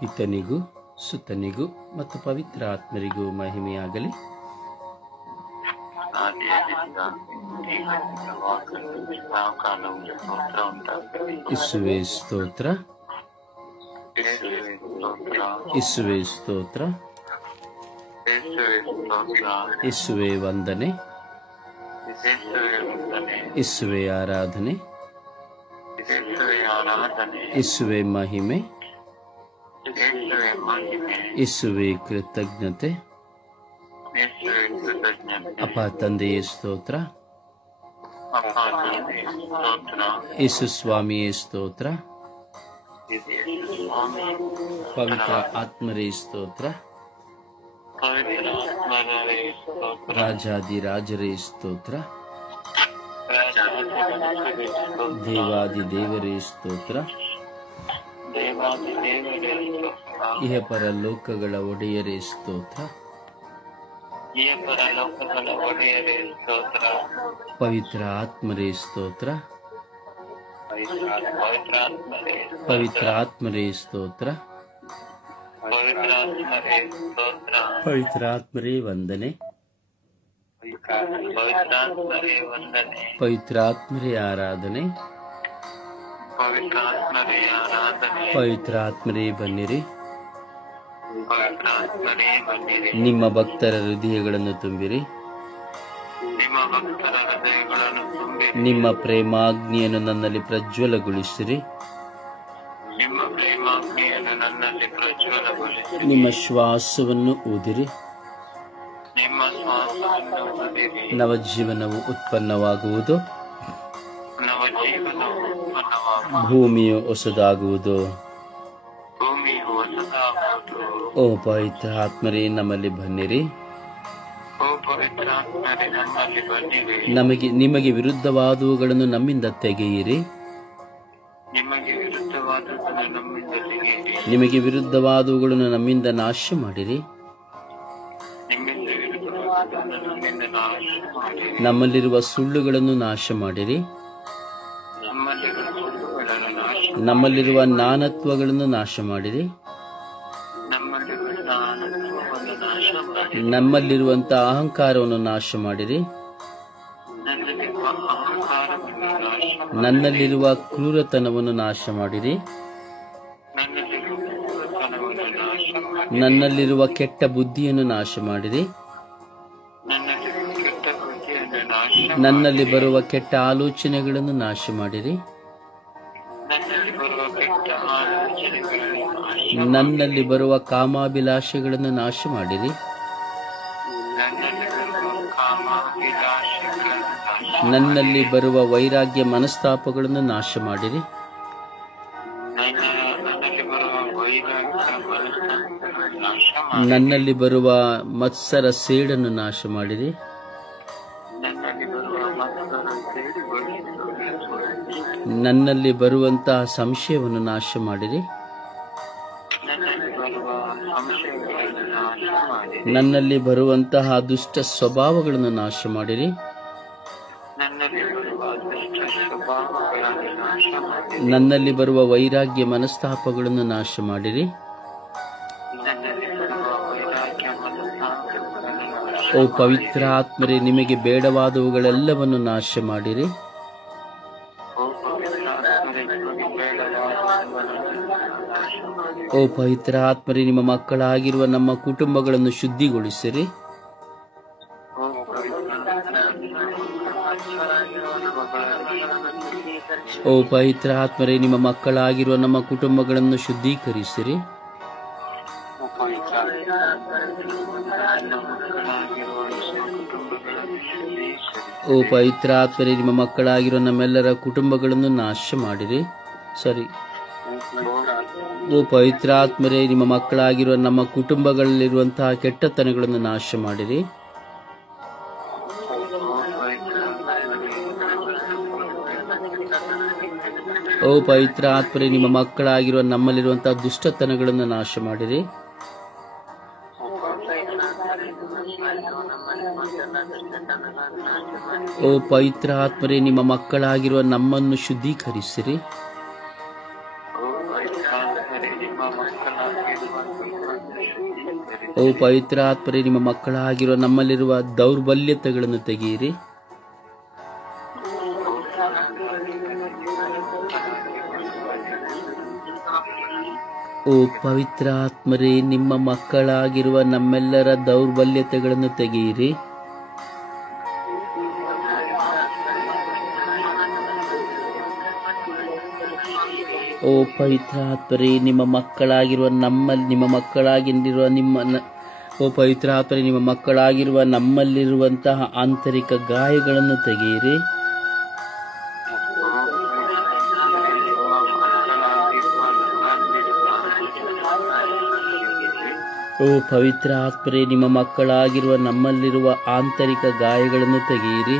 ಪಿತನಿಗೂ ಸುತನಿಗೂ ಮತ್ತು ಪವಿತ್ರ ಆತ್ಮರಿಗೂ ಮಹಿಮೆಯಾಗಲಿ. ಇಸುವೆ ಸ್ತೋತ್ರ, ಇಸುವೆ ಸ್ತೋತ್ರ, ಇಸುವೆ ವಂದನೆ, ಇಸುವೆ ಆರಾಧನೆ, ಇಸುವೆ ಮಹಿಮೆ, ಇಸುವೆ ಕೃತಜ್ಞತೆ. ಅಪ್ಪ ತಂದೆಯೇ ಸ್ತೋತ್ರ, ಯೇಸು ಸ್ವಾಮಿಯೇ ಸ್ತೋತ್ರ, ಪವಿತ್ರ ಆತ್ಮರೇ ಸ್ತೋತ್ರ, ರಾಜಾದಿರಾಜರೇ ಸ್ತೋತ್ರ, ದೇವಾದಿದೇವರೇ ಸ್ತೋತ್ರ, ಇಹಪರ ಲೋಕಗಳ ಒಡೆಯರೇ ಸ್ತೋತ್ರ, ಪವಿತ್ರ ಆತ್ಮರೇ ಸ್ತೋತ್ರ, ಪವಿತ್ರ ಆತ್ಮರೇ ಸ್ತೋತ್ರ, ಪವಿತ್ರ ಆತ್ಮರೇ ವಂದನೆ, ಪವಿತ್ರ ಆತ್ಮರೇ ಆರಾಧನೆ, ಪವಿತ್ರ ಆತ್ಮರೇ ಬನ್ನಿರಿ. ನಿಮ್ಮ ಭಕ್ತರ ಹೃದಯಗಳನ್ನು ತುಂಬಿರಿ. ನಿಮ್ಮ ಪ್ರೇಮಾಗ್ನಿಯನ್ನು ನನ್ನಲ್ಲಿ ಪ್ರಜ್ವಲಗೊಳಿಸಿರಿ. ನಿಮ್ಮ ಶ್ವಾಸವನ್ನು ಊದಿರಿ. ನವಜೀವನವು ಉತ್ಪನ್ನವಾಗುವುದು. ಭೂಮಿಯು ಹೊಸದಾಗುವುದು. ಓ ಪವಿತ್ರ ಆತ್ಮರೇ ನಮ್ಮಲ್ಲಿ ಬನ್ನಿರಿ. ನಿಮಗೆ ವಿರುದ್ಧವಾದವುಗಳನ್ನು ನಮ್ಮಿಂದ ತೆಗೆಯಿರಿ. ನಿಮಗೆ ವಿರುದ್ಧವಾದವುಗಳನ್ನು ನಮ್ಮಿಂದ ನಾಶ ಮಾಡಿರಿ. ನಮ್ಮಲ್ಲಿರುವ ಸುಳ್ಳುಗಳನ್ನು ನಾಶ ಮಾಡಿರಿ. ನಮ್ಮಲ್ಲಿರುವ ನಾನತ್ವಗಳನ್ನು ನಾಶ ಮಾಡಿರಿ. ನಮ್ಮಲ್ಲಿರುವಂತಹ ಅಹಂಕಾರವನ್ನು ನಾಶ ಮಾಡಿರಿ. ನನ್ನಲ್ಲಿರುವ ಕ್ರೂರತನವನ್ನು ನಾಶ ಮಾಡಿರಿ. ನನ್ನಲ್ಲಿರುವ ಕೆಟ್ಟ ಬುದ್ಧಿಯನ್ನು ನಾಶ ಮಾಡಿರಿ. ನನ್ನಲ್ಲಿ ಬರುವ ಕೆಟ್ಟ ಆಲೋಚನೆಗಳನ್ನು ನಾಶ ಮಾಡಿರಿ. ನನ್ನಲ್ಲಿ ಬರುವ ಕಾಮಾಭಿಲಾಷೆಗಳನ್ನು ನಾಶ ಮಾಡಿರಿ. ನನ್ನಲ್ಲಿ ಬರುವ ವೈರಾಗ್ಯ ಮನಸ್ತಾಪಗಳನ್ನು ನಾಶ ಮಾಡಿರಿ. ನನ್ನಲ್ಲಿ ಬರುವ ಮತ್ಸರ ಸೇಡನ್ನು ನಾಶ ಮಾಡಿರಿ. ನನ್ನಲ್ಲಿ ಬರುವಂತಹ ಸಂಶಯವನ್ನು ನಾಶ ಮಾಡಿರಿ. ನನ್ನಲ್ಲಿ ಬರುವಂತಹ ದುಷ್ಟ ಸ್ವಭಾವಗಳನ್ನು ನಾಶ ಮಾಡಿರಿ. ನನ್ನಲ್ಲಿ ಬರುವ ವೈರಾಗ್ಯ ಮನಸ್ತಾಪಗಳನ್ನು ನಾಶ ಮಾಡಿರಿ. ಓ ಪವಿತ್ರ ಆತ್ಮರೇ, ನಿಮಗೆ ಬೇಡವಾದವುಗಳೆಲ್ಲವನ್ನು ನಾಶ ಮಾಡಿರಿ. ಓ ಪವಿತ್ರ ಆತ್ಮರೇ, ನಿಮ್ಮ ಮಕ್ಕಳಾಗಿರುವ ನಮ್ಮ ಕುಟುಂಬಗಳನ್ನು ಶುದ್ಧಿಗೊಳಿಸಿರಿ. ಓ ಪವಿತ್ರ ಆತ್ಮರೇ, ನಿಮ್ಮ ಮಕ್ಕಳಾಗಿರುವ ನಮ್ಮ ಕುಟುಂಬಗಳನ್ನು ಶುದ್ಧೀಕರಿಸಿರಿ. ಓ ಪವಿತ್ರ ಆತ್ಮರೇ, ನಿಮ್ಮ ಮಕ್ಕಳಾಗಿರುವ ನಮ್ಮೆಲ್ಲರ ಕುಟುಂಬಗಳನ್ನು ನಾಶ ಮಾಡಿರಿ. ಓ ಪವಿತ್ರ ಆತ್ಮರೇ, ನಿಮ್ಮ ಮಕ್ಕಳಾಗಿರುವ ನಮ್ಮ ಕುಟುಂಬಗಳಲ್ಲಿರುವಂತಹ ಕೆಟ್ಟತನಗಳನ್ನು ನಾಶ ಮಾಡಿರಿ. ಓ ಪವಿತ್ರ ಆತ್ಮರೇ, ನಿಮ್ಮ ಮಕ್ಕಳಾಗಿರುವ ನಮ್ಮಲ್ಲಿರುವಂತಹ ದುಷ್ಟತನಗಳನ್ನು ನಾಶ ಮಾಡಿರಿ. ಓ ಪವಿತ್ರ ಆತ್ಮರೇ, ನಿಮ್ಮ ಮಕ್ಕಳಾಗಿರುವ ನಮ್ಮನ್ನು ಶುದ್ಧೀಕರಿಸಿರಿ. ಓ ಪವಿತ್ರಾತ್ಮರೇ, ನಿಮ್ಮ ಮಕ್ಕಳಾಗಿರುವ ನಮ್ಮಲ್ಲಿರುವ ದೌರ್ಬಲ್ಯತೆಗಳನ್ನು ತೆಗೆಯಿರಿ. ಓ ಪವಿತ್ರಾತ್ಮರೇ, ನಿಮ್ಮ ಮಕ್ಕಳಾಗಿರುವ ನಮ್ಮೆಲ್ಲರ ದೌರ್ಬಲ್ಯತೆಗಳನ್ನು ತೆಗೆಯಿರಿ. ಓ ಪವಿತ್ರಾತ್ಮರೇ, ನಿಮ್ಮ ಮಕ್ಕಳಾಗಿರುವ ನಮ್ಮಲ್ಲಿರುವಂತಹ ಆಂತರಿಕ ಗಾಯಗಳನ್ನು ತೆಗೆಯಿರಿ. ಓ ಪವಿತ್ರಾತ್ಮರೇ, ನಿಮ್ಮ ಮಕ್ಕಳಾಗಿರುವ ನಮ್ಮಲ್ಲಿರುವ ಆಂತರಿಕ ಗಾಯಗಳನ್ನು ತೆಗೆಯಿರಿ.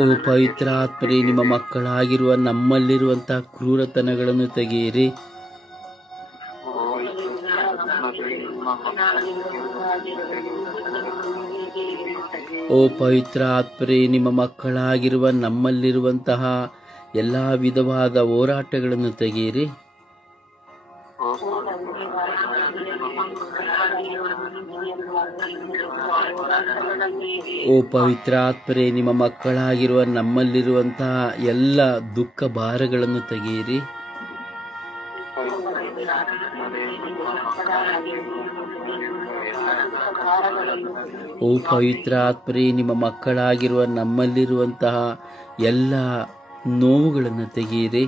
ಓ ಪವಿತ್ರಾತ್ಮರೇ, ನಿಮ್ಮ ಮಕ್ಕಳಾಗಿರುವ ನಮ್ಮಲ್ಲಿರುವಂತಹ ಕ್ರೂರತನಗಳನ್ನು ತೆಗೆಯಿರಿ. ಓ ಪವಿತ್ರಾತ್ಮರೇ, ನಿಮ್ಮ ಮಕ್ಕಳಾಗಿರುವ ನಮ್ಮಲ್ಲಿರುವಂತಹ ಎಲ್ಲಾ ವಿಧವಾದ ಹೋರಾಟಗಳನ್ನು ತೆಗೆಯಿರಿ. ಓ ಪವಿತ್ರಾತ್ಮರೇ, ನಿಮ್ಮ ಮಕ್ಕಳಾಗಿರುವ ನಮ್ಮಲ್ಲಿರುವಂತಹ ಎಲ್ಲ ದುಃಖ ಭಾರಗಳನ್ನು ತೆಗೆಯಿರಿ. ಓ ಪವಿತ್ರಾತ್ಮರೇ, ನಿಮ್ಮ ಮಕ್ಕಳಾಗಿರುವ ನಮ್ಮಲ್ಲಿರುವಂತಹ ಎಲ್ಲ ನೋವುಗಳನ್ನು ತೆಗೆಯಿರಿ.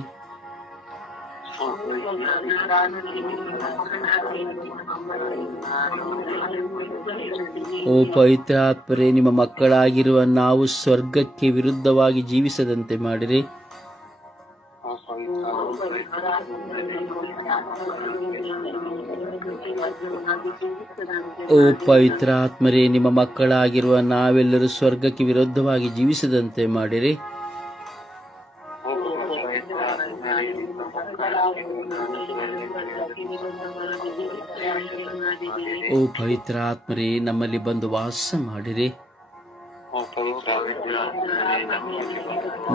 ಓ ಪವಿತ್ರಾತ್ಮರೇ, ನಿಮ್ಮ ಮಕ್ಕಳಾಗಿರುವ ನಾವು ಸ್ವರ್ಗಕ್ಕೆ ವಿರುದ್ಧವಾಗಿ ಜೀವಿಸದಂತೆ ಮಾಡಿರಿ. ಓ ಪವಿತ್ರಾತ್ಮರೇ, ನಿಮ್ಮ ಮಕ್ಕಳಾಗಿರುವ ನಾವೆಲ್ಲರೂ ಸ್ವರ್ಗಕ್ಕೆ ವಿರುದ್ಧವಾಗಿ ಜೀವಿಸದಂತೆ ಮಾಡಿರಿ. ಓ ಪವಿತ್ರಾತ್ಮರೇ, ನಮ್ಮಲ್ಲಿ ಬಂದು ವಾಸ ಮಾಡಿರಿ.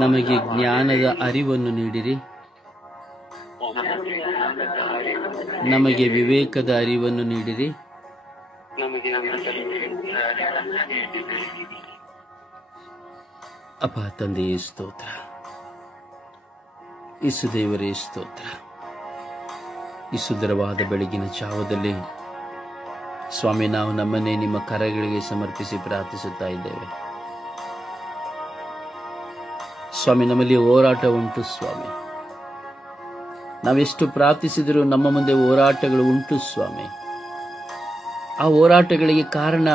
ನಮಗೆ ಜ್ಞಾನದ ಅರಿವನ್ನು ನೀಡಿರಿ. ನಮಗೆ ವಿವೇಕದ ಅರಿವನ್ನು ನೀಡಿರಿ. ಅಪ್ಪ ತಂದೆಯೇ ಸ್ತೋತ್ರ, ಯೇಸು ದೇವರೇ ಸ್ತೋತ್ರ. ಈ ಸುಂದರವಾದ ಬೆಳಗಿನ ಜಾವದಲ್ಲಿ ಸ್ವಾಮಿ, ನಾವು ನಮ್ಮನ್ನೇ ನಿಮ್ಮ ಕರಗಳಿಗೆ ಸಮರ್ಪಿಸಿ ಪ್ರಾರ್ಥಿಸುತ್ತಾ ಇದ್ದೇವೆ. ಸ್ವಾಮಿ, ನಮ್ಮಲ್ಲಿ ಹೋರಾಟ ಉಂಟು ಸ್ವಾಮಿ. ನಾವೆಷ್ಟು ಪ್ರಾರ್ಥಿಸಿದರೂ ನಮ್ಮ ಮುಂದೆ ಹೋರಾಟಗಳು ಉಂಟು ಸ್ವಾಮಿ. ಆ ಹೋರಾಟಗಳಿಗೆ ಕಾರಣ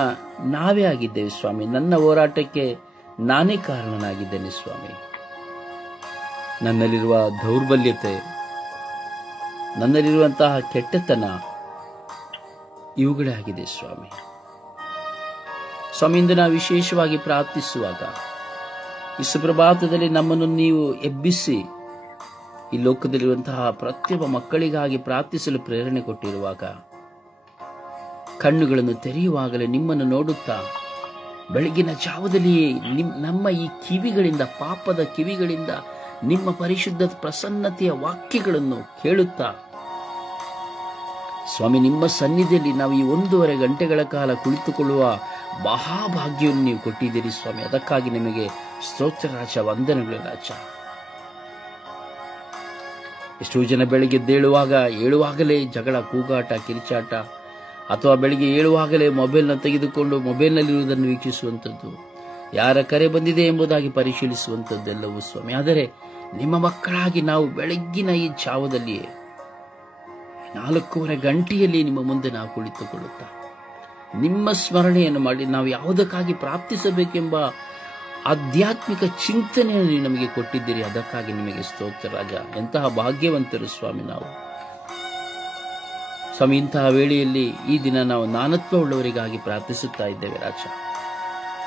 ನಾವೇ ಆಗಿದ್ದೇವೆ ಸ್ವಾಮಿ. ನನ್ನ ಹೋರಾಟಕ್ಕೆ ನಾನೇ ಕಾರಣನಾಗಿದ್ದೇನೆ ಸ್ವಾಮಿ. ನನ್ನಲ್ಲಿರುವ ದೌರ್ಬಲ್ಯತೆ, ನನ್ನಲ್ಲಿರುವಂತಹ ಕೆಟ್ಟತನ ಇವುಗಳೇ ಆಗಿದೆ ಸ್ವಾಮಿ. ಸ್ವಾಮಿ, ಇಂದು ನಾವು ವಿಶೇಷವಾಗಿ ಪ್ರಾರ್ಥಿಸುವಾಗ ಈ ಸುಪ್ರಭಾತದಲ್ಲಿ ನಮ್ಮನ್ನು ನೀವು ಎಬ್ಬಿಸಿ ಈ ಲೋಕದಲ್ಲಿರುವಂತಹ ಪ್ರತಿಯೊಬ್ಬ ಮಕ್ಕಳಿಗಾಗಿ ಪ್ರಾರ್ಥಿಸಲು ಪ್ರೇರಣೆ ಕೊಟ್ಟಿರುವಾಗ, ಕಣ್ಣುಗಳನ್ನು ತೆರೆಯುವಾಗಲೇ ನಿಮ್ಮನ್ನು ನೋಡುತ್ತಾ, ಬೆಳಗಿನ ಜಾವದಲ್ಲಿಯೇ ನಮ್ಮ ಈ ಕಿವಿಗಳಿಂದ, ಪಾಪದ ಕಿವಿಗಳಿಂದ ನಿಮ್ಮ ಪರಿಶುದ್ಧ ಪ್ರಸನ್ನತೆಯ ವಾಕ್ಯಗಳನ್ನು ಕೇಳುತ್ತಾ ಸ್ವಾಮಿ, ನಿಮ್ಮ ಸನ್ನಿಧಿಯಲ್ಲಿ ನಾವು ಈ 1.5 ಗಂಟೆಗಳ ಕಾಲ ಕುಳಿತುಕೊಳ್ಳುವ ಮಹಾಭಾಗ್ಯವನ್ನು ನೀವು ಕೊಟ್ಟಿದ್ದೀರಿ ಸ್ವಾಮಿ. ಅದಕ್ಕಾಗಿ ನಿಮಗೆ ಸ್ತೋತ್ರ ರಾಜ, ವಂದನೆಗಳು ರಾಜ. ಎಷ್ಟೋ ಜನ ಬೆಳಿಗ್ಗೆ ಏಳುವಾಗಲೇ ಜಗಳ, ಕೂಗಾಟ, ಕಿರಿಚಾಟ, ಅಥವಾ ಬೆಳಿಗ್ಗೆ ಏಳುವಾಗಲೇ ಮೊಬೈಲ್ನ ತೆಗೆದುಕೊಂಡು ಮೊಬೈಲ್ನಲ್ಲಿರುವುದನ್ನು ವೀಕ್ಷಿಸುವಂಥದ್ದು, ಯಾರ ಕರೆ ಬಂದಿದೆ ಎಂಬುದಾಗಿ ಪರಿಶೀಲಿಸುವಂಥದ್ದೆಲ್ಲವೂ ಸ್ವಾಮಿ. ಆದರೆ ನಿಮ್ಮ ಮಕ್ಕಳಾಗಿ ನಾವು ಬೆಳಗ್ಗಿನ ಈ ಜಾವದಲ್ಲಿಯೇ 4.5 ಗಂಟೆಯಲ್ಲಿ ನಿಮ್ಮ ಮುಂದೆ ನಾವು ಕುಳಿತುಕೊಳ್ಳುತ್ತಾ ನಿಮ್ಮ ಸ್ಮರಣೆಯನ್ನು ಮಾಡಿ ನಾವು ಯಾವುದಕ್ಕಾಗಿ ಪ್ರಾರ್ಥಿಸಬೇಕೆಂಬ ಆಧ್ಯಾತ್ಮಿಕ ಚಿಂತನೆಯನ್ನು ನೀವು ನಮಗೆ ಕೊಟ್ಟಿದ್ದೀರಿ. ಅದಕ್ಕಾಗಿ ನಿಮಗೆ ಸ್ತೋತ್ರ ರಾಜ. ಎಂತಹ ಭಾಗ್ಯವಂತರು ಸ್ವಾಮಿ ನಾವು ಸ್ವಾಮಿ. ಇಂತಹ ವೇಳೆಯಲ್ಲಿ ಈ ದಿನ ನಾವು ನಾನತ್ವ ಉಳ್ಳವರಿಗಾಗಿ ಪ್ರಾರ್ಥಿಸುತ್ತಾ ಇದ್ದೇವೆ ರಾಜ.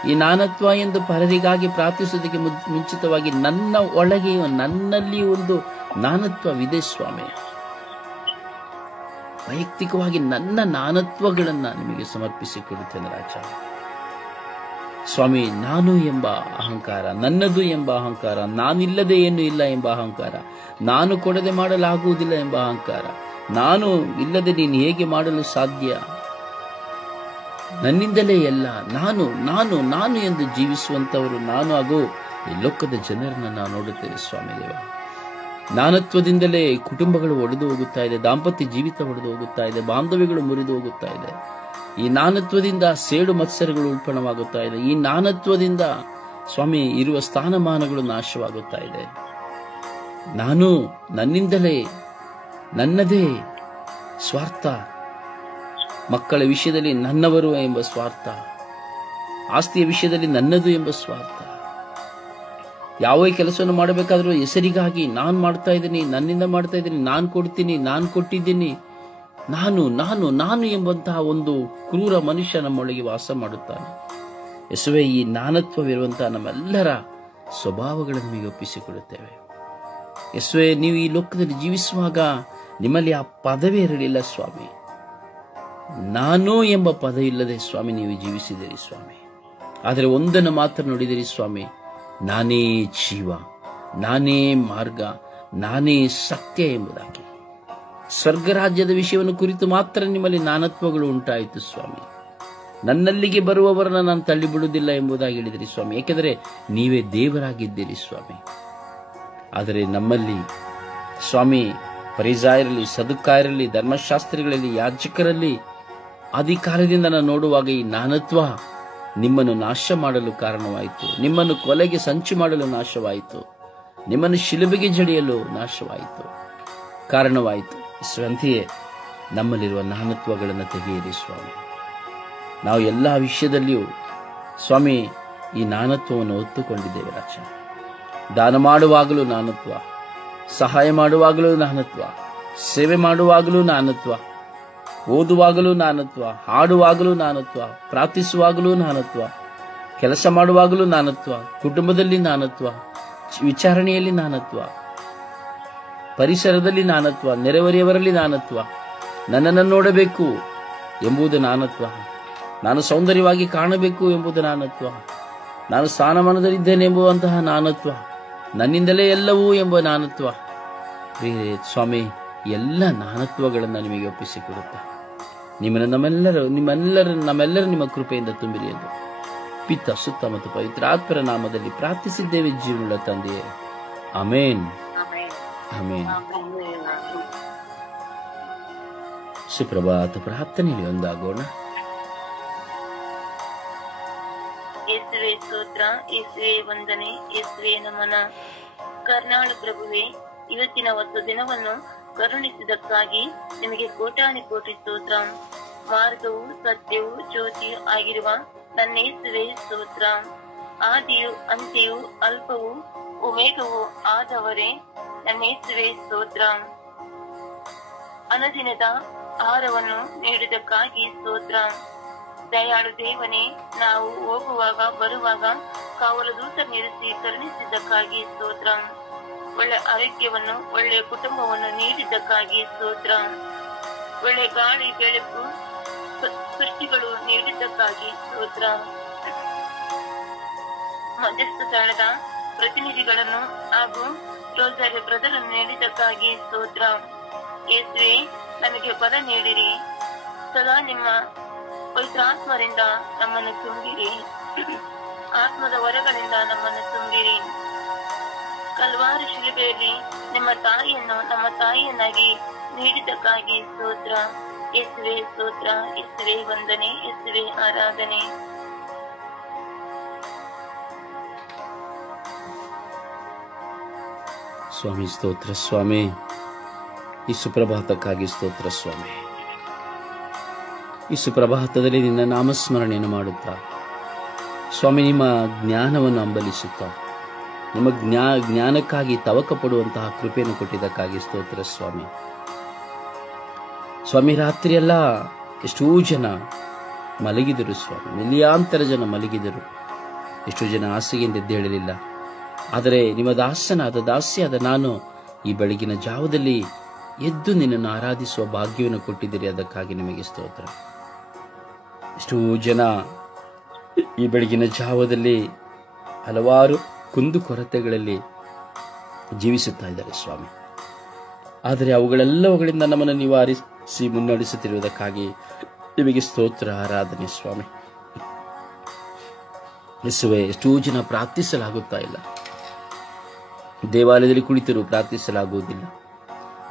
ಈ ನಾನತ್ವ ಎಂದು ಪರರಿಗಾಗಿ ಪ್ರಾರ್ಥಿಸುವುದಕ್ಕೆ ಮುಂಚಿತವಾಗಿ ನನ್ನ ಒಳಗೆ, ನನ್ನಲ್ಲಿ ಒಂದು ನಾನತ್ವವಿದೆ ಸ್ವಾಮಿ. ವೈಯಕ್ತಿಕವಾಗಿ ನನ್ನ ನಾನತ್ವಗಳನ್ನ ನಿಮಗೆ ಸಮರ್ಪಿಸಿಕೊಡುತ್ತೇನೆ ರಾಜ. ಸ್ವಾಮಿ, ನಾನು ಎಂಬ ಅಹಂಕಾರ, ನನ್ನದು ಎಂಬ ಅಹಂಕಾರ, ನಾನಿಲ್ಲದೆ ಏನು ಇಲ್ಲ ಎಂಬ ಅಹಂಕಾರ, ನಾನು ಕೊಡದೆ ಮಾಡಲಾಗುವುದಿಲ್ಲ ಎಂಬ ಅಹಂಕಾರ, ನಾನು ಇಲ್ಲದೆ ನೀನು ಹೇಗೆ ಮಾಡಲು ಸಾಧ್ಯ, ನನ್ನಿಂದಲೇ ಎಲ್ಲ, ನಾನು ನಾನು ನಾನು ಎಂದು ಜೀವಿಸುವಂತವರು ನಾನು ಹಾಗೂ ಈ ಲೋಕದ ಜನರನ್ನ ನಾವು ನೋಡುತ್ತೇವೆ ಸ್ವಾಮಿ ದೇವ. ನಾನತ್ವದಿಂದಲೇ ಕುಟುಂಬಗಳು ಒಡೆದು ಹೋಗುತ್ತಾ ಇದೆ, ದಾಂಪತ್ಯ ಜೀವಿತ ಒಡೆದು ಹೋಗುತ್ತಾ ಇದೆ, ಬಾಂಧವ್ಯಗಳು ಮುರಿದು ಹೋಗುತ್ತಾ ಇದೆ. ಈ ನಾನತ್ವದಿಂದ ಸೇಡು ಮತ್ಸರಗಳು ಉಲ್ಪಣವಾಗುತ್ತಾ ಇದೆ. ಈ ನಾನತ್ವದಿಂದ ಸ್ವಾಮಿ ಇರುವ ಸ್ಥಾನಮಾನಗಳು ನಾಶವಾಗುತ್ತಾ ಇದೆ. ನಾನು, ನನ್ನಿಂದಲೇ, ನನ್ನದೇ ಸ್ವಾರ್ಥ, ಮಕ್ಕಳ ವಿಷಯದಲ್ಲಿ ನನ್ನವರು ಎಂಬ ಸ್ವಾರ್ಥ, ಆಸ್ತಿಯ ವಿಷಯದಲ್ಲಿ ನನ್ನದು ಎಂಬ ಸ್ವಾರ್ಥ. ಯಾವ ಕೆಲಸವನ್ನು ಮಾಡಬೇಕಾದ್ರೂ ಹೆಸರಿಗಾಗಿ ನಾನು ಮಾಡ್ತಾ ಇದ್ದೀನಿ, ನನ್ನಿಂದ ಮಾಡ್ತಾ ಇದ್ದೀನಿ, ನಾನು ಕೊಡ್ತೀನಿ, ನಾನು ಕೊಟ್ಟಿದ್ದೀನಿ, ನಾನು ನಾನು ನಾನು ಎಂಬಂತಹ ಒಂದು ಕ್ರೂರ ಮನುಷ್ಯ ನಮ್ಮೊಳಗೆ ವಾಸ ಮಾಡುತ್ತಾನೆ. ಯೇಸುವೆ, ಈ ನಾನತ್ವವಿರುವಂತಹ ನಮ್ಮೆಲ್ಲರ ಸ್ವಭಾವಗಳನ್ನು ನಿಮಗೆ ಒಪ್ಪಿಸಿಕೊಡುತ್ತೇವೆ. ಯೇಸುವೆ, ನೀವು ಈ ಲೋಕದಲ್ಲಿ ಜೀವಿಸುವಾಗ ನಿಮ್ಮಲ್ಲಿ ಆ ಪದವೇ ಇರಲಿಲ್ಲ ಸ್ವಾಮಿ. ನಾನು ಎಂಬ ಪದ ಇಲ್ಲದೆ ಸ್ವಾಮಿ ನೀವು ಜೀವಿಸಿದಿರಿ ಸ್ವಾಮಿ. ಆದರೆ ಒಂದನ್ನು ಮಾತ್ರ ನುಡಿದಿರಿ ಸ್ವಾಮಿ, ನಾನೇ ಜೀವ, ನಾನೇ ಮಾರ್ಗ, ನಾನೇ ಸತ್ಯ ಎಂಬುದಾಗಿ. ಸ್ವರ್ಗರಾಜ್ಯದ ವಿಷಯವನ್ನು ಕುರಿತು ಮಾತ್ರ ನಿಮ್ಮಲ್ಲಿ ನಾನತ್ವಗಳು ಉಂಟಾಯಿತು ಸ್ವಾಮಿ. ನನ್ನಲ್ಲಿಗೆ ಬರುವವರನ್ನ ನಾನು ತಳ್ಳಿಬಿಡುವುದಿಲ್ಲ ಎಂಬುದಾಗಿ ಹೇಳಿದಿರಿ ಸ್ವಾಮಿ, ಏಕೆಂದರೆ ನೀವೇ ದೇವರಾಗಿದ್ದೀರಿ ಸ್ವಾಮಿ. ಆದರೆ ನಮ್ಮಲ್ಲಿ ಸ್ವಾಮಿ ಫರಿಸಾಯರಲ್ಲಿ, ಸದುಕಾಯರಲ್ಲಿ, ಧರ್ಮಶಾಸ್ತ್ರಿಗಳಲ್ಲಿ, ಯಾಜಕರಲ್ಲಿ ಅಧಿಕಾರದಿಂದ ನಾನು ನೋಡುವಾಗ ಈ ನಾನತ್ವ ನಿಮ್ಮನ್ನು ನಾಶ ಮಾಡಲು ಕಾರಣವಾಯಿತು, ನಿಮ್ಮನ್ನು ಕೊಲೆಗೆ ಸಂಚು ಮಾಡಲು ನಾಶವಾಯಿತು, ನಿಮ್ಮನ್ನು ಶಿಲುಬೆಗೆ ಜಡಿಯಲು ನಾಶವಾಯಿತು, ಕಾರಣವಾಯಿತು. ಸ್ವಂತಿಯೇ ನಮ್ಮಲ್ಲಿರುವ ನಾನತ್ವಗಳನ್ನು ತೆಗೆಯಿರಿ ಸ್ವಾಮಿ. ನಾವು ಎಲ್ಲ ವಿಷಯದಲ್ಲಿಯೂ ಸ್ವಾಮಿ ಈ ನಾನತ್ವವನ್ನು ಹೊತ್ತುಕೊಂಡಿದ್ದೇವೆ ರಾಜ. ದಾನ ಮಾಡುವಾಗಲೂ ನಾನತ್ವ, ಸಹಾಯ ಮಾಡುವಾಗಲೂ ನಾನತ್ವ, ಸೇವೆ ಮಾಡುವಾಗಲೂ ನಾನತ್ವ, ಓದುವಾಗಲೂ ನಾನತ್ವ, ಹಾಡುವಾಗಲೂ ನಾನತ್ವ, ಪ್ರಾರ್ಥಿಸುವಾಗಲೂ ನಾನತ್ವ, ಕೆಲಸ ಮಾಡುವಾಗಲೂ ನಾನತ್ವ, ಕುಟುಂಬದಲ್ಲಿ ನಾನತ್ವ, ವಿಚಾರಣೆಯಲ್ಲಿ ನಾನತ್ವ, ಪರಿಸರದಲ್ಲಿ ನಾನತ್ವ, ನೆರೆಹೊರೆಯವರಲ್ಲಿ ನಾನತ್ವ, ನನ್ನನ್ನು ನೋಡಬೇಕು ಎಂಬುದು ನಾನತ್ವ, ನಾನು ಸೌಂದರ್ಯವಾಗಿ ಕಾಣಬೇಕು ಎಂಬುದು ನಾನತ್ವ, ನಾನು ಸ್ಥಾನಮಾನದಲ್ಲಿದ್ದೇನೆ ಎಂಬುವಂತಹ ನಾನತ್ವ, ನನ್ನಿಂದಲೇ ಎಲ್ಲವೂ ಎಂಬ ನಾನತ್ವ. ಸ್ವಾಮಿ, ಎಲ್ಲ ನಾನತ್ವಗಳನ್ನು ನಿಮಗೆ ಒಪ್ಪಿಸಿಕೊಡುತ್ತಾ ನಮ್ಮೆಲ್ಲರ ನಿಮ್ಮ ಕೃಪೆಯಿಂದ ತುಂಬಿರಿ ಎಂದು ಪಿತ, ಸುತ್ತ ಮತ್ತು ಪವಿತ್ರ ಆತ್ಮರ ನಾಮದಲ್ಲಿ ಪ್ರಾರ್ಥಿಸಿದ್ದೇವೆ ಜೀವನದ ತಂದೆಯೇ. ಆಮೇನ್, ಆಮೇನ್. ಸುಪ್ರಭಾತ ಪ್ರಾರ್ಥನೆಯಲ್ಲಿ ಒಂದಾಗೋಣ. ಯೇಸುವೆ ಸ್ತೋತ್ರ, ಯೇಸುವೆ ವಂದನೆ, ಯೇಸುವೆ ನಮನ. ಕರ್ನಾಳು ಪ್ರಭುವೆ, ಇವತ್ತಿನ ಹೊಸ ದಿನವನ್ನು ಕರುಣಿಸಿದಕ್ಕಾಗಿ ನಿಮಗೆ ಕೋಟಾನಿ ಕೋಟಿ ಸ್ತೋತ್ರ. ಮಾರ್ಗವು ಸತ್ಯವೂ ಜ್ಯೋತಿಯೂ ಆಗಿರುವ ನನ್ನ ಯೇಸುವೆ ಸ್ತೋತ್ರ. ಆದಿಯು ಅಂತ್ಯವು ಅಲ್ಪವೂ ಉಮೇಗವೂ ಆದವರೇ ನನ್ನ ಯೇಸುವೆ ಸ್ತೋತ್ರ. ಅನುದಿನದ ಆಹಾರವನ್ನು ನೀಡಿದಕ್ಕಾಗಿ ಸ್ತೋತ್ರ. ದಯಾಳು ದೇವನೇ, ನಾವು ಹೋಗುವಾಗ ಬರುವಾಗ ಕಾವಲು ದೂತನಿರಿಸಿ ಕರುಣಿಸಿದ್ದಕ್ಕಾಗಿ ಸ್ತೋತ್ರ. ಒಳ್ಳೆ ಆರೋಗ್ಯವನ್ನು, ಒಳ್ಳೆಯ ಕುಟುಂಬವನ್ನು ನೀಡಿದ್ದಕ್ಕಾಗಿ ಸ್ತೋತ್ರ. ಒಳ್ಳೆ ಗಾಳಿ, ಬೆಳಕು, ಸೃಷ್ಟಿಗಳು ನೀಡಿದ್ದಕ್ಕಾಗಿ ಸ್ತೋತ್ರ. ಮಧ್ಯಸ್ಥ ಸ್ಥಳದ ಪ್ರತಿನಿಧಿಗಳನ್ನು ಹಾಗೂ ರೋಸರಿ ಬ್ರದರ್ ಅನ್ನು ನೀಡಿದ್ದಕ್ಕಾಗಿ ಸ್ತೋತ್ರ. ಯೇಸುವೆ, ನಮಗೆ ಬಲ ನೀಡಿರಿ. ಸದಾ ನಿಮ್ಮ ಪವಿತ್ರಾತ್ಮರಿಂದ ನಮ್ಮನ್ನು ತುಂಬಿರಿ. ಆತ್ಮದ ವರಗಳಿಂದ ನಮ್ಮನ್ನು ತುಂಬಿರಿ. ಕಲ್ವಾರಿ ಶಿಲುಬೆಯಲ್ಲಿ ನಿಮ್ಮ ತಾಯಿಯನ್ನು ನಮ್ಮ ತಾಯಿಯನ್ನಾಗಿ ನೀಡಿದ್ದಕ್ಕಾಗಿ ಸ್ತೋತ್ರ. ಯೇಸುವೆ ಸ್ತೋತ್ರ, ಯೇಸುವೆ ವಂದನೆ, ಯೇಸುವೆ ಆರಾಧನೆ. ಸ್ವಾಮಿ ಸ್ತೋತ್ರ ಸ್ವಾಮಿ, ಈ ಸುಪ್ರಭಾತಕ್ಕಾಗಿ ಸ್ತೋತ್ರ ಸ್ವಾಮಿ. ಈ ಸುಪ್ರಭಾತದಲ್ಲಿ ನಿನ್ನ ನಾಮಸ್ಮರಣೆಯನ್ನು ಮಾಡುತ್ತಾ ಸ್ವಾಮಿ, ನಿಮ್ಮ ಜ್ಞಾನವನ್ನು ಹಂಬಲಿಸುತ್ತಾ ನಿಮ್ಮ ಜ್ಞಾನಕ್ಕಾಗಿ ತವಕ ಪಡುವಂತಹ ಕೃಪೆಯನ್ನು ಕೊಟ್ಟಿದ್ದಕ್ಕಾಗಿ ಸ್ತೋತ್ರ ಸ್ವಾಮಿ. ಸ್ವಾಮಿ, ರಾತ್ರಿಯೆಲ್ಲ ಎಷ್ಟೋ ಜನ ಮಲಗಿದರು ಸ್ವಾಮಿ, ಮಿಲಿಯಾಂತರ ಜನ ಮಲಗಿದರು. ಎಷ್ಟೋ ಜನ ಹಾಸಿಗೆಯಿಂದ ಎದ್ದೇಳಲಿಲ್ಲ. ಆದರೆ ನಿಮ್ಮ ದಾಸಿಯಾದ ನಾನು ಈ ಬೆಳಗಿನ ಜಾವದಲ್ಲಿ ಎದ್ದು ನಿನ್ನನ್ನು ಆರಾಧಿಸುವ ಭಾಗ್ಯವನ್ನು ಕೊಟ್ಟಿದ್ದೀರಿ, ಅದಕ್ಕಾಗಿ ನಿಮಗೆ ಸ್ತೋತ್ರ. ಎಷ್ಟೋ ಜನ ಈ ಬೆಳಗಿನ ಜಾವದಲ್ಲಿ ಹಲವಾರು ಕುಂದುಕೊರತೆಗಳಲ್ಲಿ ಜೀವಿಸುತ್ತಾ ಇದ್ದಾರೆ ಸ್ವಾಮಿ. ಆದರೆ ಅವುಗಳೆಲ್ಲವುಗಳಿಂದ ನಮ್ಮನ್ನು ನಿವಾರಿಸಿ ಮುನ್ನಡೆಸುತ್ತಿರುವುದಕ್ಕಾಗಿ ನಿಮಗೆ ಸ್ತೋತ್ರ, ಆರಾಧನೆ ಸ್ವಾಮಿ. ಯೇಸುವೆ, ಎಷ್ಟೋ ಜನ ಪ್ರಾರ್ಥಿಸಲಾಗುತ್ತಾ ಇಲ್ಲ. ದೇವಾಲಯದಲ್ಲಿ ಕುಳಿತರೂ ಪ್ರಾರ್ಥಿಸಲಾಗುವುದಿಲ್ಲ,